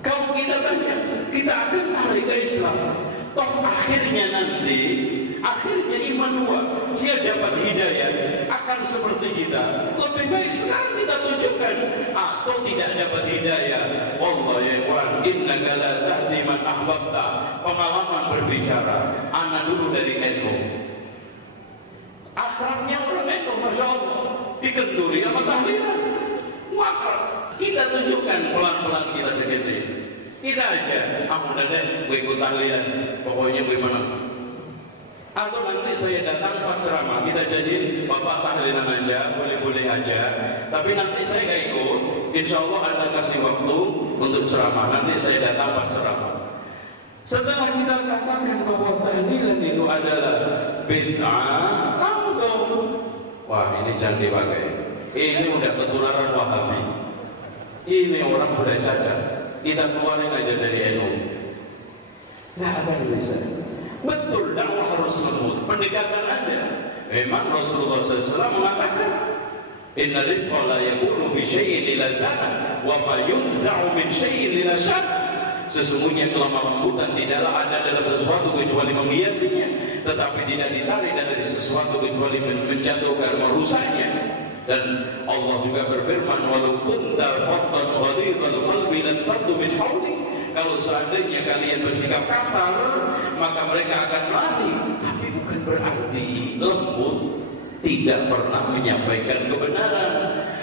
kalau kita tanya, kita akan tarik ke Islam. Toh akhirnya nanti, akhirnya iman dua, dia dapat hidayah, akan seperti kita. Lebih baik sekarang kita tunjukkan. Atau tidak dapat hidayah, Allah ya ikhwan, innaka la tahdi man ahbabta. Pengalaman berbicara, anak dulu dari NU. Akrabnya orang NU, Masya Allah, dikenduri sama tahlilan. Maka kita tunjukkan pelan-pelan kita begitu. Kita aja, udah deh, gue ikut tahlilan, pokoknya gue menang. Atau nanti saya datang pas ceramah, kita jadi bapak tahlilan aja, boleh-boleh aja. Tapi nanti saya gak ikut, insya Allah Anda kasih waktu untuk ceramah. Nanti saya datang pas ceramah. Setelah kita katakan bahwa tahlilan itu adalah bid'ah, langsung, wah ini jangan dipakai. Ini udah ketularan Wahabi. Ini orang sudah cacat. Kita keluarin aja dari NU. Nggak akan bisa. Betul, dakwah harus lembut. Pendekatan ada. Memang Rasulullah SAW mengatakan, Inna rifqa la yakunu fi syai'in ila zana, wa ma yunza'u min syai'in ila syad. Sesungguhnya kelemah lembutan tidaklah ada dalam sesuatu kecuali menghiasinya, tetapi tidak ditarik dari sesuatu kecuali menjatuhkan, merusaknya. Dan Allah juga berfirman, walau kunta faddan ghalidhal qalbi lan faddu min hawlik. Kalau seandainya kalian bersikap kasar, maka mereka akan lari. Tapi bukan berarti lembut tidak pernah menyampaikan kebenaran.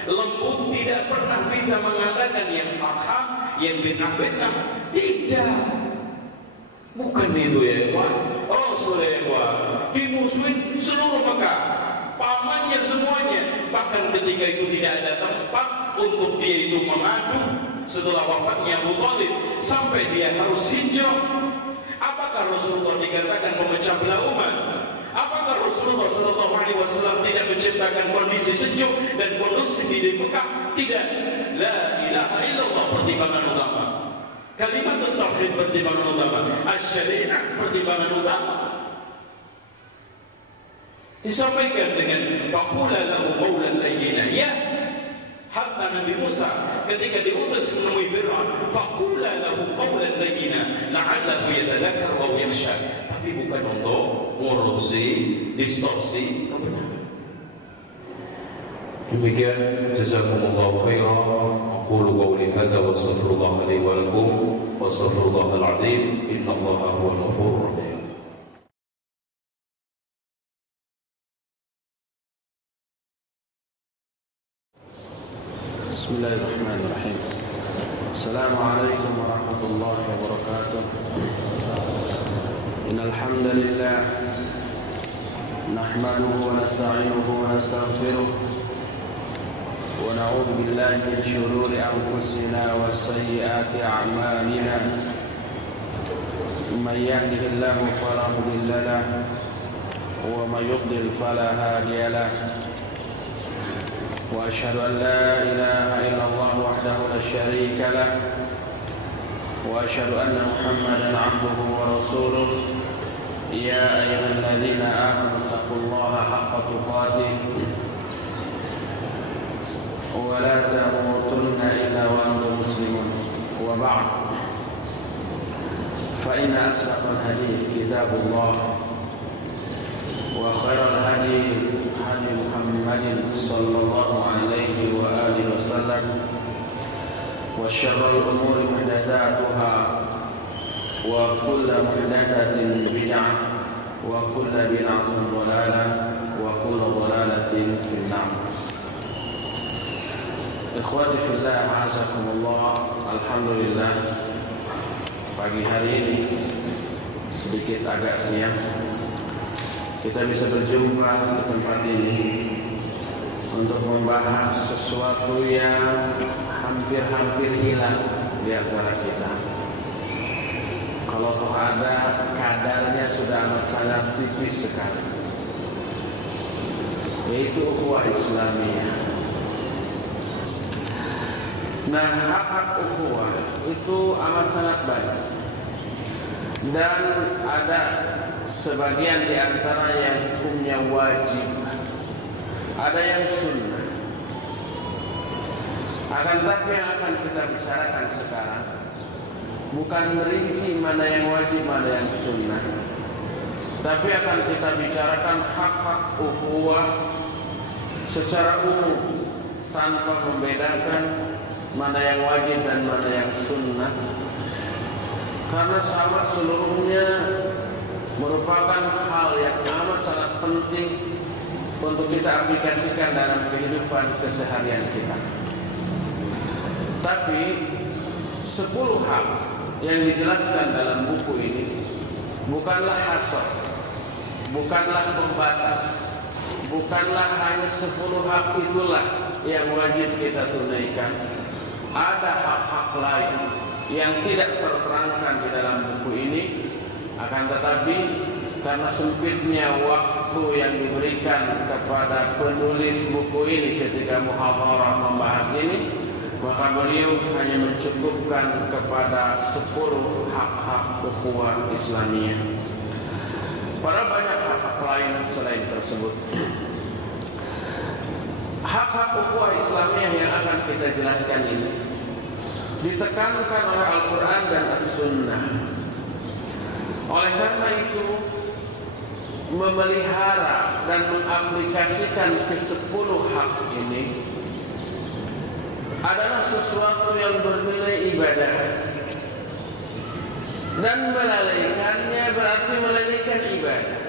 Lembut tidak pernah bisa mengatakan yang hak, yang bid'ah. Tidak. Bukan itu ya, Pak. Rasulullah dimusuhin seluruh Mekah, pamannya semuanya. Bahkan ketika itu tidak ada tempat untuk dia itu mengadu setelah wafatnya Abu Thalib, sampai dia harus hijrah. Apakah Rasulullah dikatakan memecah belah umat? Apakah Rasulullah SAW tidak menciptakan kondisi sejuk dan kondusif di Mekah? Tidak. La ilaha illallah pertimbangan utama. Kalimat tauhid pertimbangan utama. Asy-syari'ah pertimbangan utama. Disampaikan dengan faqula lahu qawlan layyina. Ya, hatta Nabi Musa ketika diutus menemui Fir'aun, faqula lahu qawlan layyina la'allahu yatadzakkar aw yakhsha. Tapi bukan untuk mengurusi distorsi kebenaran. Demikian, jazakumullahu khairan. Aqulu qawli hadza wa astaghfirullah li wa lakum wa astaghfirullahal azim. Innallaha huwal ghafurur rahim. Bismillahirrahmanirrahim. Assalamualaikum warahmatullahi wabarakatuh. Innal hamdalillah nahmaduhu wa nasta'inuhu wa nastaghfiruh wa na'udzu billahi min shururi anfusina wa sayyiati a'malina. Man yahdihillahu fala mudilla lahu wa man yudlil fala hadiya lahu. وأشهد أن لا إله إلا الله وحده لا شريك له وأشهد أن محمدا عبده ورسوله يا أيها الذين آمنوا اتقوا الله حق تقاته ولا تموتن إلا وأنتم مسلمون وبعد فإن أصدق الحديث كتاب الله وخير الهدي هدي محمد صلى الله عليه وآله وسلم وشر الأمور محدثاتها وكل محدثة بدعة وكل بدعة ضلالة وكل ضلالة في النار. Ikhwati fillah, a'azakumullah. Alhamdulillah, pagi hari ini sedikit agak siang kita bisa berjumpa di tempat ini untuk membahas sesuatu yang hampir-hampir hilang di antara kita. Kalau toh ada, kadarnya sudah amat sangat tipis sekali. yaitu ukhuwah Islamiyah. Nah, hak-hak ukhuwah itu amat sangat banyak, dan ada sebagian di antara yang hukumnya wajib, ada yang sunnah. Akan tetapi yang akan kita bicarakan sekarang bukan merinci mana yang wajib, mana yang sunnah, tapi akan kita bicarakan hak-hak ukhuwah secara umum tanpa membedakan mana yang wajib dan mana yang sunnah, karena sama seluruhnya merupakan hal yang amat sangat penting untuk kita aplikasikan dalam kehidupan keseharian kita. Tapi 10 hal yang dijelaskan dalam buku ini bukanlah hasar, bukanlah pembatas, bukanlah hanya 10 hak itulah yang wajib kita tunaikan. Ada hak-hak lain yang tidak terterangkan di dalam buku ini, akan tetapi karena sempitnya waktu yang diberikan kepada penulis buku ini ketika muhadharah membahas ini, maka beliau hanya mencukupkan kepada 10 hak-hak ukhuwah Islamiyah. Padahal banyak hak-hak lain selain tersebut. Hak-hak ukhuwah Islamiyah yang akan kita jelaskan ini ditekankan oleh Al-Quran dan As-Sunnah. Oleh karena itu, memelihara dan mengaplikasikan ke-10 hak ini adalah sesuatu yang bernilai ibadah, dan melalaikannya berarti melalaikan ibadah.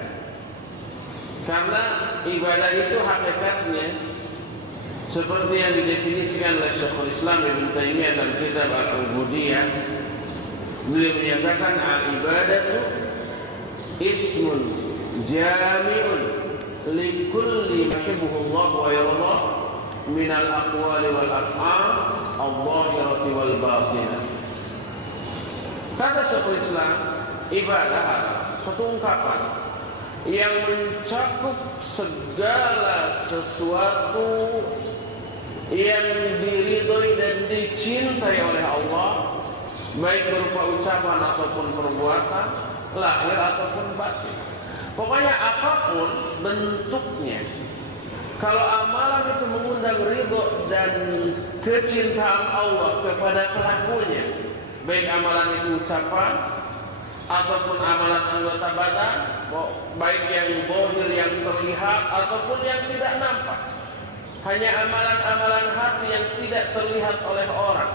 Karena ibadah itu hakikatnya seperti yang didefinisikan oleh Syekhul Islam Ibnu Taimiyah dalam kitab Al-Ubudiyah. Beliau menyatakan al-ibadatu ismun jami'un likulli ma yuhibbuhu Allah wa yardah minal aqwali wal af'al adh-dhahirati wal batinah. Kata Syekhul Islam, ibadah adalah suatu ungkapan yang mencakup segala sesuatu yang diridhoi dan dicintai oleh Allah, baik berupa ucapan ataupun perbuatan, lahir ataupun batin. Pokoknya apapun bentuknya, kalau amalan itu mengundang ridho dan kecintaan Allah kepada pelakunya, baik amalan itu ucapan ataupun amalan anggota badan, baik yang zahir yang terlihat ataupun yang tidak nampak, hanya amalan-amalan hati yang tidak terlihat oleh orang,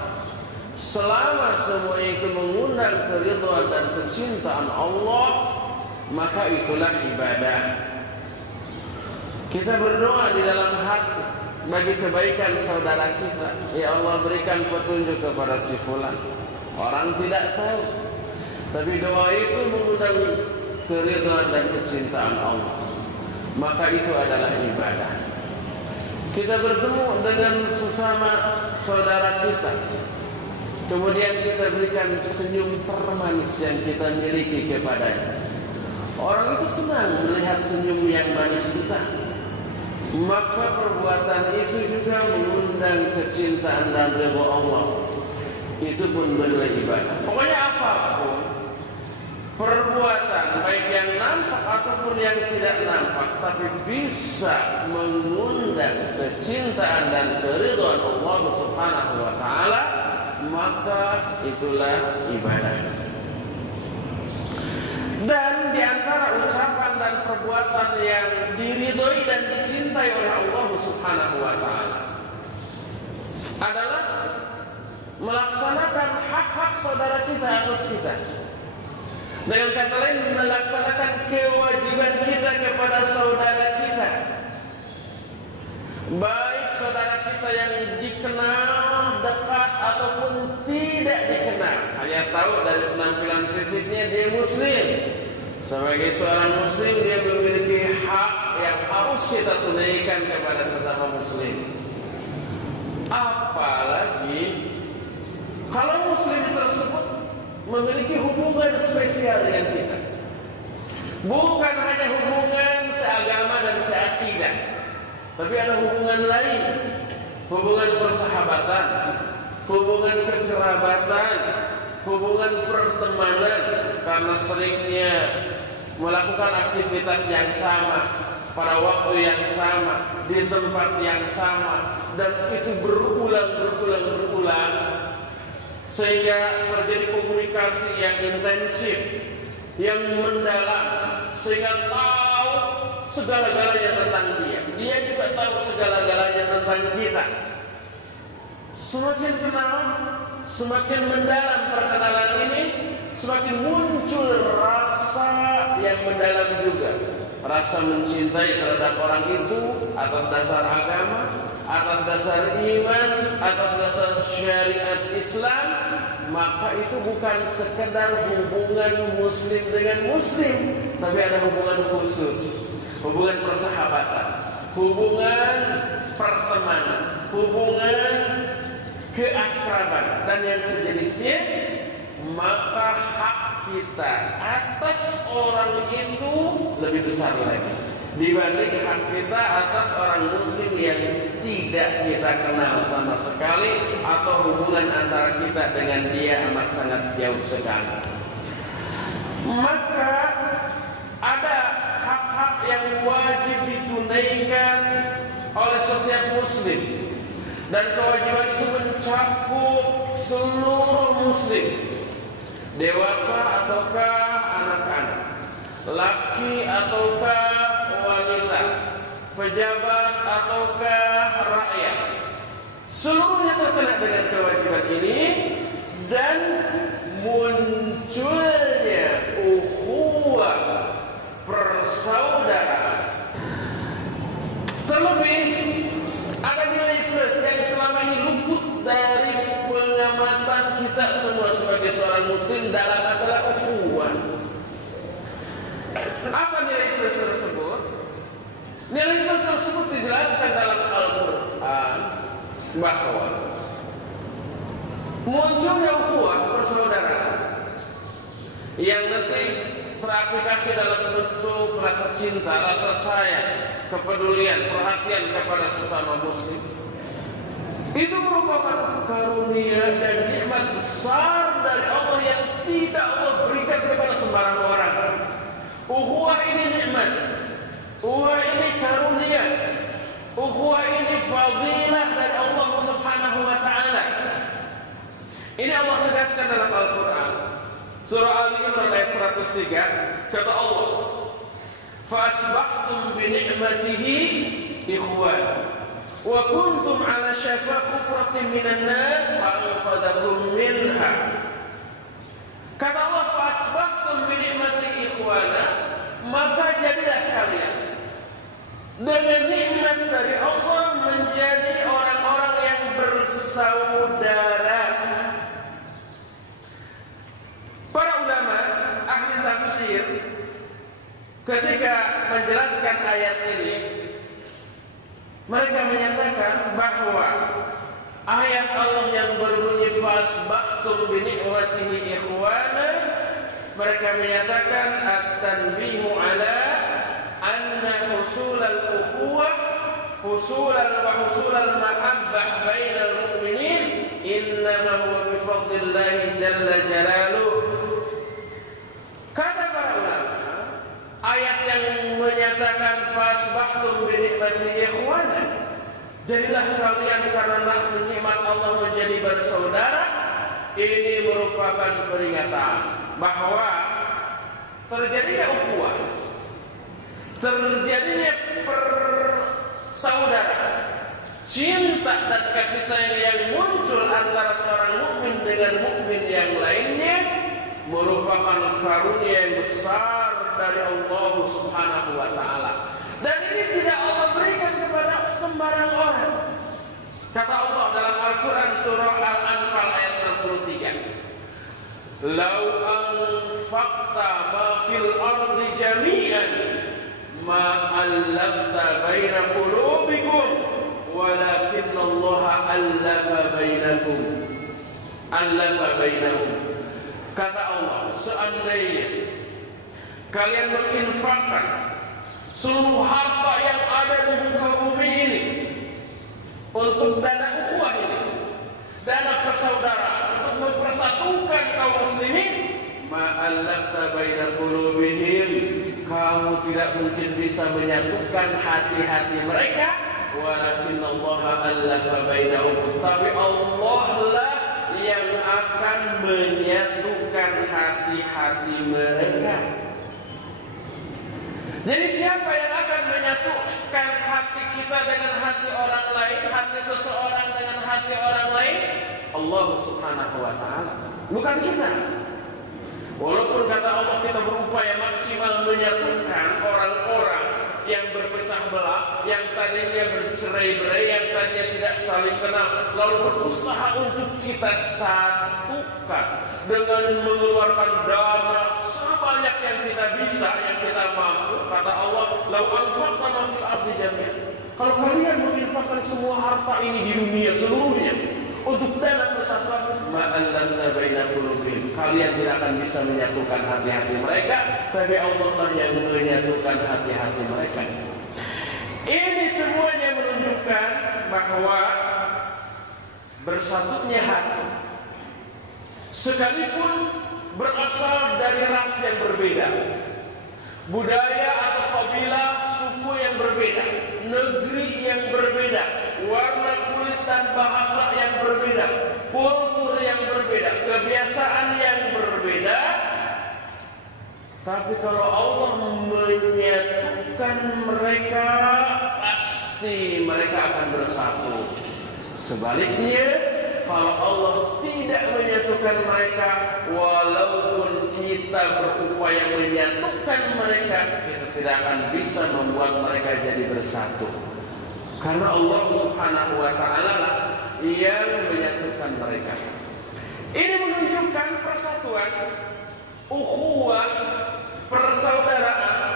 selama semua itu mengundang keridhaan dan kecintaan Allah, maka itulah ibadah. Kita berdoa di dalam hati bagi kebaikan saudara kita, ya Allah berikan petunjuk kepada si fulan. Orang tidak tahu, tapi doa itu mengundang keridhaan dan kecintaan Allah, maka itu adalah ibadah. Kita bertemu dengan sesama saudara kita, kemudian kita berikan senyum termanis yang kita miliki kepadanya. Orang itu senang melihat senyum yang manis kita, maka perbuatan itu juga mengundang kecintaan dan ridha Allah. Itu pun bernilai ibadah. Pokoknya apapun perbuatan, baik yang nampak ataupun yang tidak nampak, tapi bisa mengundang kecintaan dan keridhaan Allah Subhanahu wa taala, maka itulah ibadah. Dan di antara ucapan dan perbuatan yang diridhoi dan dicintai oleh Allah Subhanahu wa taala adalah melaksanakan hak-hak saudara kita atas kita. Dengan kata lain, melaksanakan kewajiban kita kepada saudara kita, baik saudara kita yang dikenal dekat ataupun tidak dikenal. Hanya tahu dari penampilan fisiknya dia muslim. Sebagai seorang muslim, dia memiliki hak yang harus kita tunaikan kepada sesama muslim. Apalagi kalau muslim tersebut memiliki hubungan spesial dengan kita, bukan hanya hubungan seagama dan seakidah, Tapi ada hubungan lain, hubungan persahabatan, hubungan kekerabatan, hubungan pertemanan, karena seringnya melakukan aktivitas yang sama pada waktu yang sama di tempat yang sama, dan itu berulang sehingga terjadi komunikasi yang intensif, yang mendalam, sehingga tahu segala-galanya tentang dia juga tahu segala-galanya tentang kita. Semakin kenal, semakin mendalam perkenalan ini, semakin muncul rasa yang mendalam juga, rasa mencintai terhadap orang itu atas dasar agama, atas dasar iman, atas dasar syariat Islam. Maka itu bukan sekedar hubungan muslim dengan muslim, tapi ada hubungan khusus, hubungan persahabatan, hubungan pertemanan, hubungan keakraban dan yang sejenisnya. Maka hak kita atas orang itu lebih besar lagi dibanding hak kita atas orang muslim yang tidak kita kenal sama sekali, atau hubungan antara kita dengan dia amat sangat jauh sekali. Maka ada hak-hak yang wajib ditunaikan oleh setiap muslim, dan kewajiban itu mencakup seluruh muslim, dewasa ataukah anak-anak, laki ataukah wanita, pejabat ataukah rakyat, seluruhnya terkena dengan kewajiban ini. Dan munculnya ukhuwah persaudaraan. Terlebih ada nilai plus yang selama ini luput dari pengamatan kita semua sebagai seorang muslim dalam masalah ukhuwah. Apa nilai plus tersebut? Nilai plus tersebut dijelaskan dalam Al-Quran bahwa munculnya ukhuwah persaudaraan yang nanti teraplikasi dalam bentuk rasa cinta, rasa sayang, kepedulian, perhatian kepada sesama muslim. Itu merupakan karunia dan nikmat besar dari Allah yang tidak Allah berikan kepada sembarang orang. Ukhuwah ini nikmat, ukhuwah ini karunia, ukhuwah ini fadilah dari Allah Subhanahu wa taala. Ini Allah tegaskan dalam Al-Quran surah Al-Imran ayat 103, kata Allah, "Fa'asbahtum bi ni'matihi ikhwan wa kuntum 'ala syafa hufratin minan nar fa'anqadhakum minha." Kata Allah, "Fa'asbahtum bi ni'matihi ikhwana," maka jadilah kalian dengan nikmat dari Allah menjadi orang-orang yang bersaudara. Para ulama ahli tafsir ketika menjelaskan ayat ini, mereka menyatakan bahwa ayat Allah yang berbunyi fasbahtum bi ni'matihi ikhwana, mereka menyatakan at-tanbihu ala anna husul al-ukhuwah husul al-mahabbah bainal mu'minin innama huwa bi fadlillahi jalla jalaluh. Kata para ulama, ayat yang menyatakan fasbahtum bi ni'matihi ikhwana, jadilah kalian karena nikmat Allah menjadi bersaudara, ini merupakan peringatan bahwa terjadinya ukhuwah, terjadinya persaudaraan, cinta dan kasih sayang yang muncul antara seorang mukmin dengan mukmin yang lainnya merupakan karunia yang besar dari Allah Subhanahu wa taala. Dan ini tidak Allah berikan kepada sembarang orang. Kata Allah dalam Al-Quran surah Al-Anfal ayat 63, "Lau anfaqta ma fil ardi jami'an ma allafta baina qulubikum walakinna Allah allafa bainahum." Kata Allah, seandainya kalian menginfakkan seluruh harta yang ada di muka bumi ini untuk dana ukhuwah ini, dana persaudaraan, untuk mempersatukan kaum muslimin. Ma'allafta baina qulubihim, kamu tidak mungkin bisa menyatukan hati-hati mereka. Walakin Allah allafa bainahum, tapi Allah lah yang akan menyatukan hati-hati mereka. Jadi siapa yang akan menyatukan hati kita dengan hati orang lain, hati seseorang dengan hati orang lain? Allah Subhanahu wa ta'ala, bukan kita. Walaupun kata Allah kita berupaya maksimal menyatukan orang-orang yang berpecah belah, yang tadinya bercerai-berai, yang tadinya tidak saling kenal, lalu berusaha untuk kita satukan dengan mengeluarkan dana sebanyak yang kita bisa, yang kita mampu. Kata Allah, "Lau anfaqta ma fil ardi jami'an." Kalau kalian menginfakkan semua harta ini di dunia seluruhnya untuk dana persatuan, ma'allafta baina qulubihim, kalian tidak akan bisa menyatukan hati-hati mereka, tapi Allah lah yang menyatukan hati-hati mereka. Ini semuanya menunjukkan bahwa bersatunya hati, sekalipun berasal dari ras yang berbeda, budaya atau kabilah, suku yang berbeda, negeri yang berbeda, warna kulit dan bahasa yang berbeda, kultur yang berbeda, kebiasaan yang berbeda. Tapi kalau Allah menyatukan mereka, pasti mereka akan bersatu. Sebaliknya, kalau Allah tidak menyatukan mereka, walaupun kita berupaya menyatukan mereka, kita tidak akan bisa membuat mereka jadi bersatu. Karena Allah Subhanahu wa ta'ala lah yang menyatukan mereka. Ini menunjukkan persatuan, ukhuwah, persaudaraan,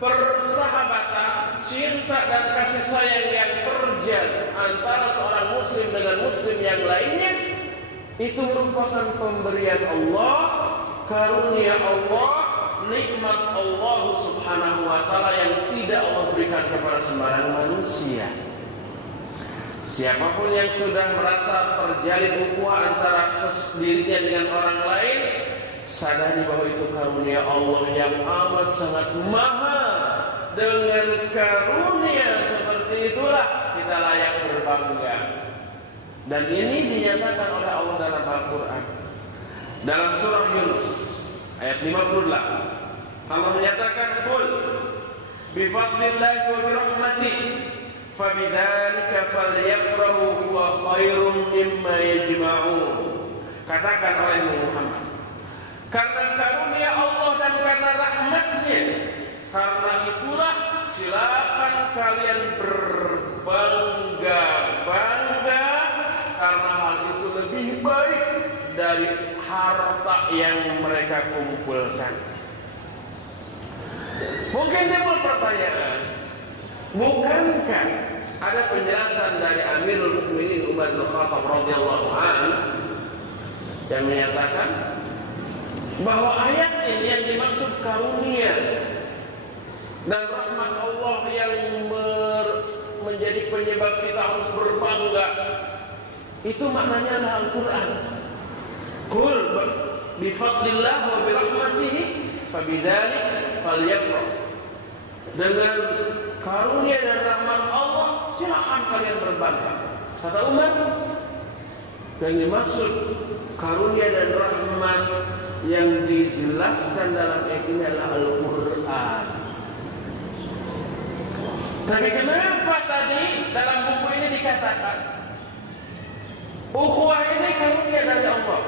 persahabatan, cinta dan kasih sayang yang terjadi antara seorang muslim dengan muslim yang lainnya. Itu merupakan pemberian Allah, karunia Allah, nikmat Allah Subhanahu wa ta'ala yang tidak Allah berikan kepada sembarang manusia. Siapapun yang sudah merasa terjalin ukhuwah antara dirinya dengan orang lain, sadari bahwa itu karunia Allah yang amat sangat mahal. Dengan karunia seperti itulah kita layak berbangga. Dan ini dinyatakan oleh Allah dalam Al-Quran. Dalam surah Yunus ayat 58, Allah menyatakan, "Qul bifadlillahi wa birahmatihi fabidzalika falyafrahu huwa khairum mimma yajma'un." Katakan oleh Muhammad, karena karunia Allah dan karena rahmatnya, karena itulah silakan kalian berbangga-bangga, karena hal itu lebih baik dari harta yang mereka kumpulkan. Mungkin timbul pertanyaan, bukankah ada penjelasan dari Amirul Mukminin Umar bin Khattab radhiyallahu anhu yang menyatakan bahwa ayat ini yang dimaksud karunia dan rahmat Allah yang menjadi penyebab kita harus berbangga, itu maknanya adalah Al-Quran. Qul bifadlillah wa birahmatihi fabidzalika falyafrah. Dengan karunia dan rahmat Allah silakan kalian berbangga. Kata Umar, yang dimaksud karunia dan rahmat yang dijelaskan dalam ayat ini adalah Al-Quran. Tapi kenapa tadi dalam buku ini dikatakan ukhuwah ini karunia dari Allah,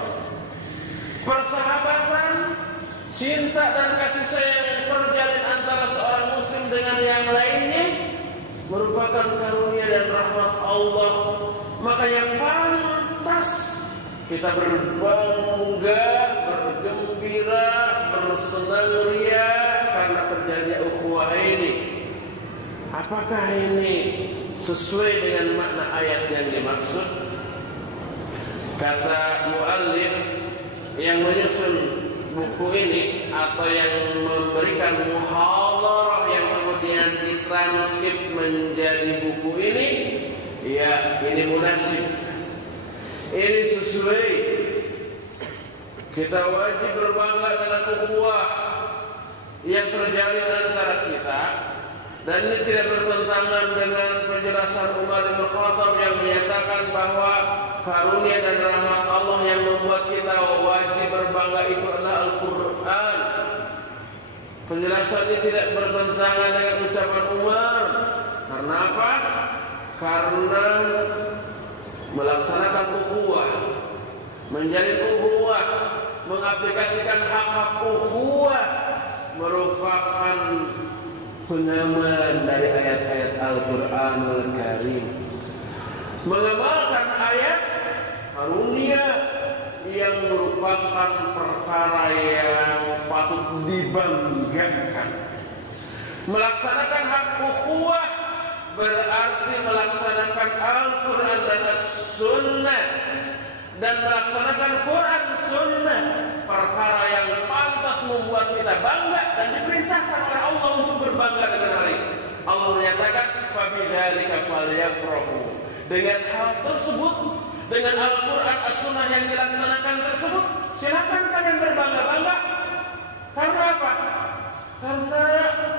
persahabatan, cinta dan kasih sayang yang terjalin antara seorang muslim dengan yang lainnya merupakan karunia dan rahmat Allah. Makanya pantas kita berbangga, bergembira, bersenang ria karena terjadinya ukhuwah ini. Apakah ini sesuai dengan makna ayat yang dimaksud? Kata muallif yang menyusun buku ini atau yang memberikan muhadarah yang kemudian kemudian ditranskrip menjadi buku ini, ya ini munasib, ini sesuai. Kita wajib berbangga dengan ukhuwah yang terjalin antara kita, dan ini tidak bertentangan dengan penjelasan Umar bin Khattab yang menyatakan bahwa karunia dan rahmat Allah yang membuat kita wajib berbangga itu adalah Al-Quran. Penjelasannya tidak bertentangan dengan ucapan Umar. Karena apa? Karena melaksanakan ukhuwah, menjalin ukhuwah, mengaplikasikan hak-hak ukhuwah merupakan pengamal dari ayat-ayat Al-Quranul Karim. Mengamalkan ayat karunia yang merupakan perkara yang patut dibanggakan. Melaksanakan hak ukhuwah berarti melaksanakan Al-Quran dan As-Sunnah, dan melaksanakan Quran Sunnah perkara yang pantas membuat kita bangga dan diperintahkan oleh Allah untuk berbangga dengan hal itu. Allah menyatakan fabidzalika falyafrahu. Dengan hal tersebut, dengan Al-Quran As-Sunnah yang dilaksanakan tersebut, silakan kalian berbangga-bangga. Karena apa? Karena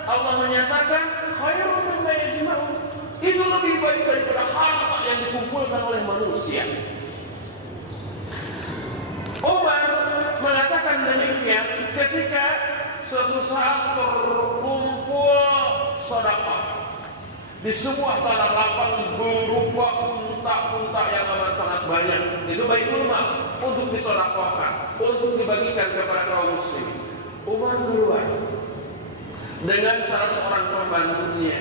Allah menyatakan khairun mimma yajma'un. Itu lebih baik daripada harta yang dikumpulkan oleh manusia. Umar mengatakan demikian ketika suatu saat terkumpul sedekah di sebuah tanah lapang berupa unta-unta yang amat sangat banyak. Itu baitul mal untuk disedekahkan, untuk dibagikan kepada kaum muslim. Umar keluar dengan salah seorang pembantunya.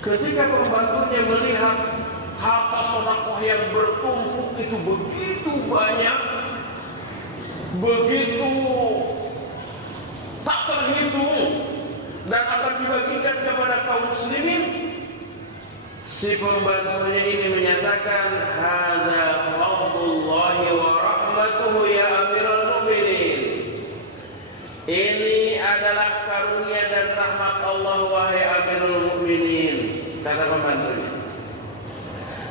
Ketika pembantunya melihat harta sedekah yang bertumpuk itu begitu banyak, begitu tak terhitung, dan akan dibagikan kepada kaum muslimin, si pembantunya ini menyatakan, hadza fadlullahi wa rahmatuhu ya Amirul Mukminin. Ini adalah karunia dan rahmat Allah wahai Amirul Mukminin, kata pembantunya.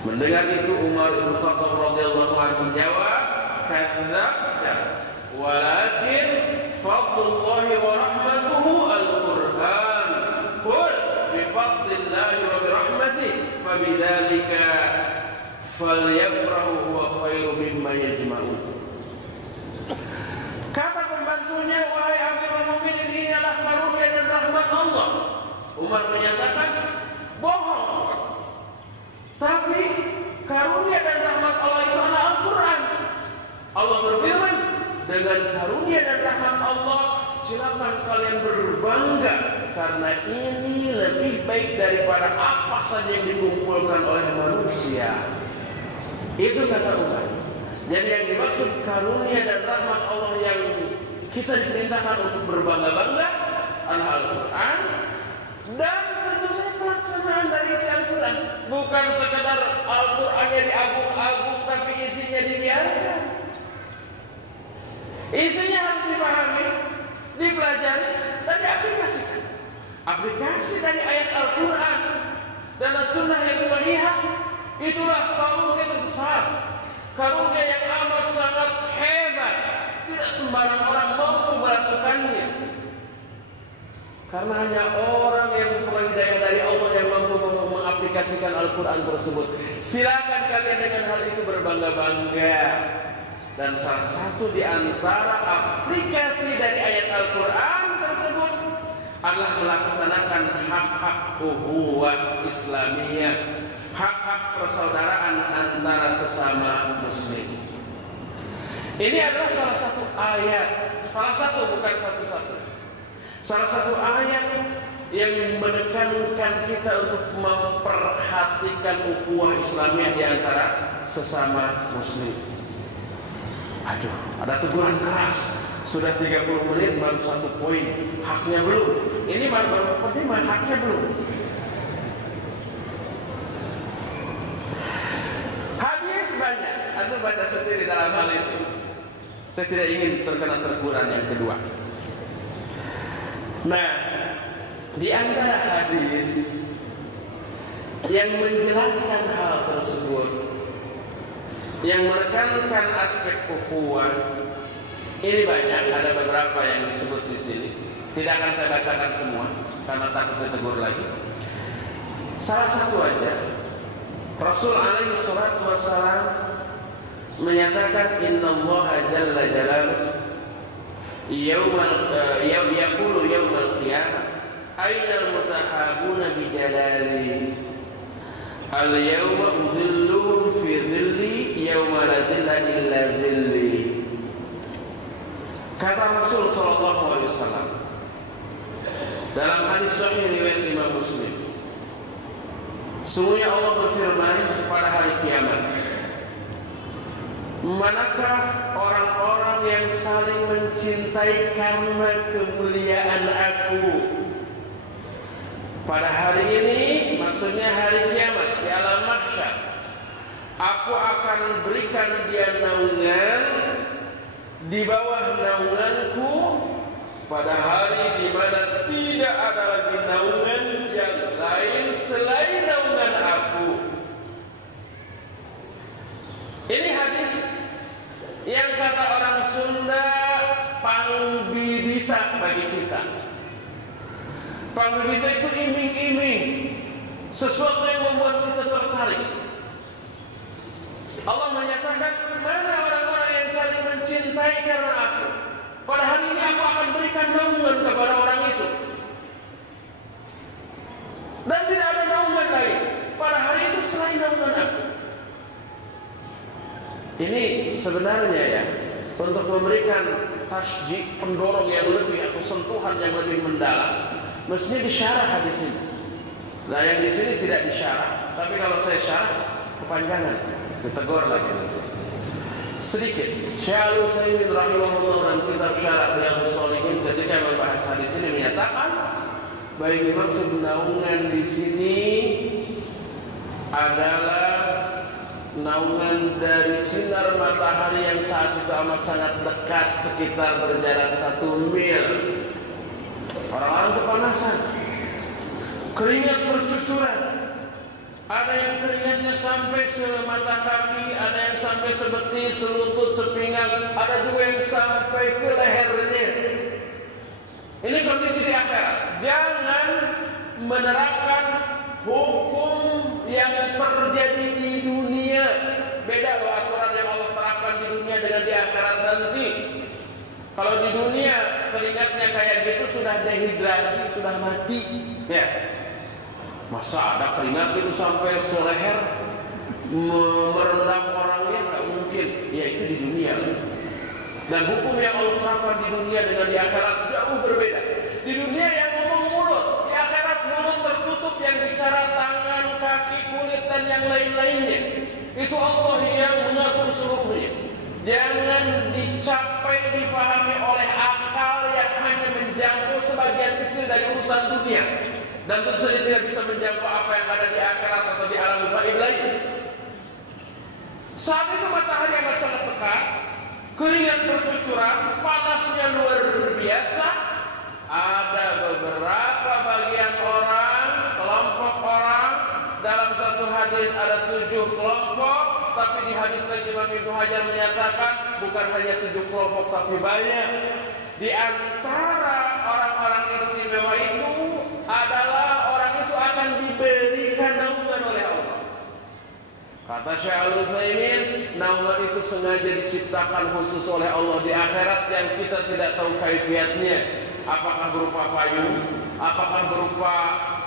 Mendengar itu Umar bin Khattab radhiyallahu anhu jawab, kadzabta, walakin fadlullahi wa rahmatuhu al-Qur'an. Qul bi fadlillahi wa bi rahmatihi fabidzalika falyafrahu huwa khairu mimma yajma'un. Kata pembantunya, wahai Amirul Mukminin, ini adalah karunia dan rahmat Allah. Umar menyatakan, bohong. Tapi karunia dan rahmat Allah itu adalah Al-Quran. Allah berfirman, dengan karunia dan rahmat Allah silakan kalian berbangga, karena ini lebih baik daripada apa saja yang dikumpulkan oleh manusia. Itu kata Umar. Jadi yang dimaksud karunia dan rahmat Allah yang kita diperintahkan untuk berbangga-bangga adalah Al-Quran, dan tentu saja pelaksanaan dari isi Al-Quran. Bukan sekedar Al-Qurannya diagung-agung tapi isinya dibiarkan. Isinya harus dipahami, dipelajari, dan diaplikasikan. Aplikasi dari ayat Al-Quran dan As-Sunnah yang sahihah, itulah karunia terbesar, karunia yang amat sangat hebat. Tidak sembarang orang mampu melakukannya, karena hanya orang yang memperoleh hidayah dari Allah yang mampu mengaplikasikan Al-Quran tersebut. Silakan kalian dengan hal itu berbangga-bangga. Dan salah satu di antara aplikasi dari ayat Al-Quran tersebut adalah melaksanakan hak-hak ukhuwah Islamiyah, hak-hak persaudaraan antara sesama muslim. Ini adalah salah satu ayat, salah satu bukan satu-satu, salah satu ayat yang menekankan kita untuk memperhatikan ukhuwah Islamiyah di antara sesama muslim. Aduh, ada teguran keras. Sudah 30 menit baru satu poin, haknya belum. Ini baru penting, haknya belum. Hadis banyak, Anda baca sendiri dalam hal itu. Saya tidak ingin terkena teguran yang kedua. Nah, Di antara hadis yang menjelaskan hal tersebut, yang menekankan aspek ukhuwah, ini banyak, ada beberapa yang disebut di sini. Tidak akan saya bacakan semua karena takut ditegur lagi. Salah satu aja, Rasul alaihi salatu wassalam menyatakan innallaha jalla jalaluhu yaqulu yaumal qiyamah ainal mutahabuna bi jalali al-yawma udhilluhum fi dhilli yawma la dhilla illa dhilli. Kata Rasul sallallahu alaihi wasallam dalam hadis sahih riwayat Imam Muslim, sungguhnya Allah berfirman pada hari kiamat, manakah orang-orang yang saling mencintai karena kemuliaan aku? Pada hari ini, maksudnya hari kiamat di alam mahsyar, aku akan berikan dia naungan di bawah naunganku pada hari di mana tidak ada lagi naungan yang lain selain naungan aku. Ini hadis yang kata orang Sunda pangbibita bagi kita. Pangbibita itu iming-iming, sesuatu yang membuat kita tertarik. Allah menyatakan, mana orang-orang yang saling mencintai karena aku? Pada hari ini aku akan berikan naungan kepada orang itu. Dan tidak ada naungan lain pada hari itu selain naungan aku. Ini sebenarnya ya, untuk memberikan tasjid, pendorong yang lebih atau sentuhan yang lebih mendalam, mestinya disyarah hadis ini. Nah, yang di sini tidak disyarah, tapi kalau saya syarah kepanjangan, ditegur lagi. Sedikit. Syekh Al-Utsaimin rahimahullah dalam kitab Syarah Riyadhus Shalihin ketika membahas hadis ini menyatakan bahwa yang dimaksud naungan di sini adalah naungan dari sinar matahari yang saat itu amat sangat dekat, sekitar berjarak 1 mil. Orang-orang kepanasan, keringat bercucuran. Ada yang keringatnya sampai semata kaki, ada yang sampai sebetis, selutut, sepinggang, ada juga yang sampai ke lehernya. Ini kondisi di akhirat. Jangan menerapkan hukum yang terjadi di dunia. Beda loh aturan yang Allah terapkan di dunia dengan di akhirat nanti. Kalau di dunia keringatnya kayak gitu sudah dehidrasi, sudah mati, ya. Masa ada keringat itu sampai seleher merendam orangnya? Nggak mungkin. Ya itu di dunia. Dan hukum yang Allah terapkan di dunia dengan di akhirat jauh berbeda. Di dunia yang ngomong mulut, di akhirat mulut tertutup, yang bicara tangan, kaki, kulit dan yang lain-lainnya. Itu Allah yang mengatur seluruhnya. Jangan dicapai, difahami oleh akal yang hanya menjangkau sebagian kecil dari urusan dunia. Dan tentu saja tidak bisa menjangkau apa yang ada di akhirat atau di alam gaib lain. Saat itu matahari amat sangat dekat, keringat bercucuran, panasnya luar biasa. Ada beberapa bagian orang, kelompok orang. Dalam satu hadis ada 7 kelompok, tapi di hadis lain Imam Ibnu Hajar menyatakan bukan hanya 7 kelompok tapi banyak. Di antara orang-orang istimewa itu adalah orang itu akan diberikan naungan oleh Allah. Kata Syekh Al-Utsaimin, naungan itu sengaja diciptakan khusus oleh Allah di akhirat yang kita tidak tahu kaifiatnya. Apakah berupa payung, apakah berupa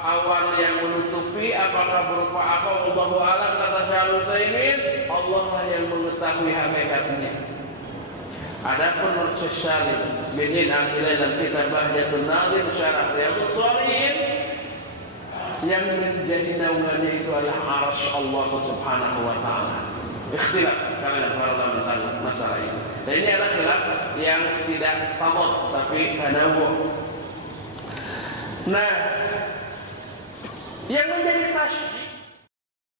awan yang menutupi, apakah berupa apa, wallahu a'lam. Kata Syekh Al-Utsaimin, Allah lah yang mengetahui hakikatnya. Adapun Syekh Syalim bin Al-Hilal dan kitab Bahjatun Nadhir Syarah Riyadhus Shalihin, yang menjadi naungannya itu adalah arsy Allah Subhanahu wa taala. Ikhtilaf karena para ulama tentang masalah ini. Dan ini adalah khilaf yang tidak tamad tapi tanawu. Nah, yang menjadi tasydid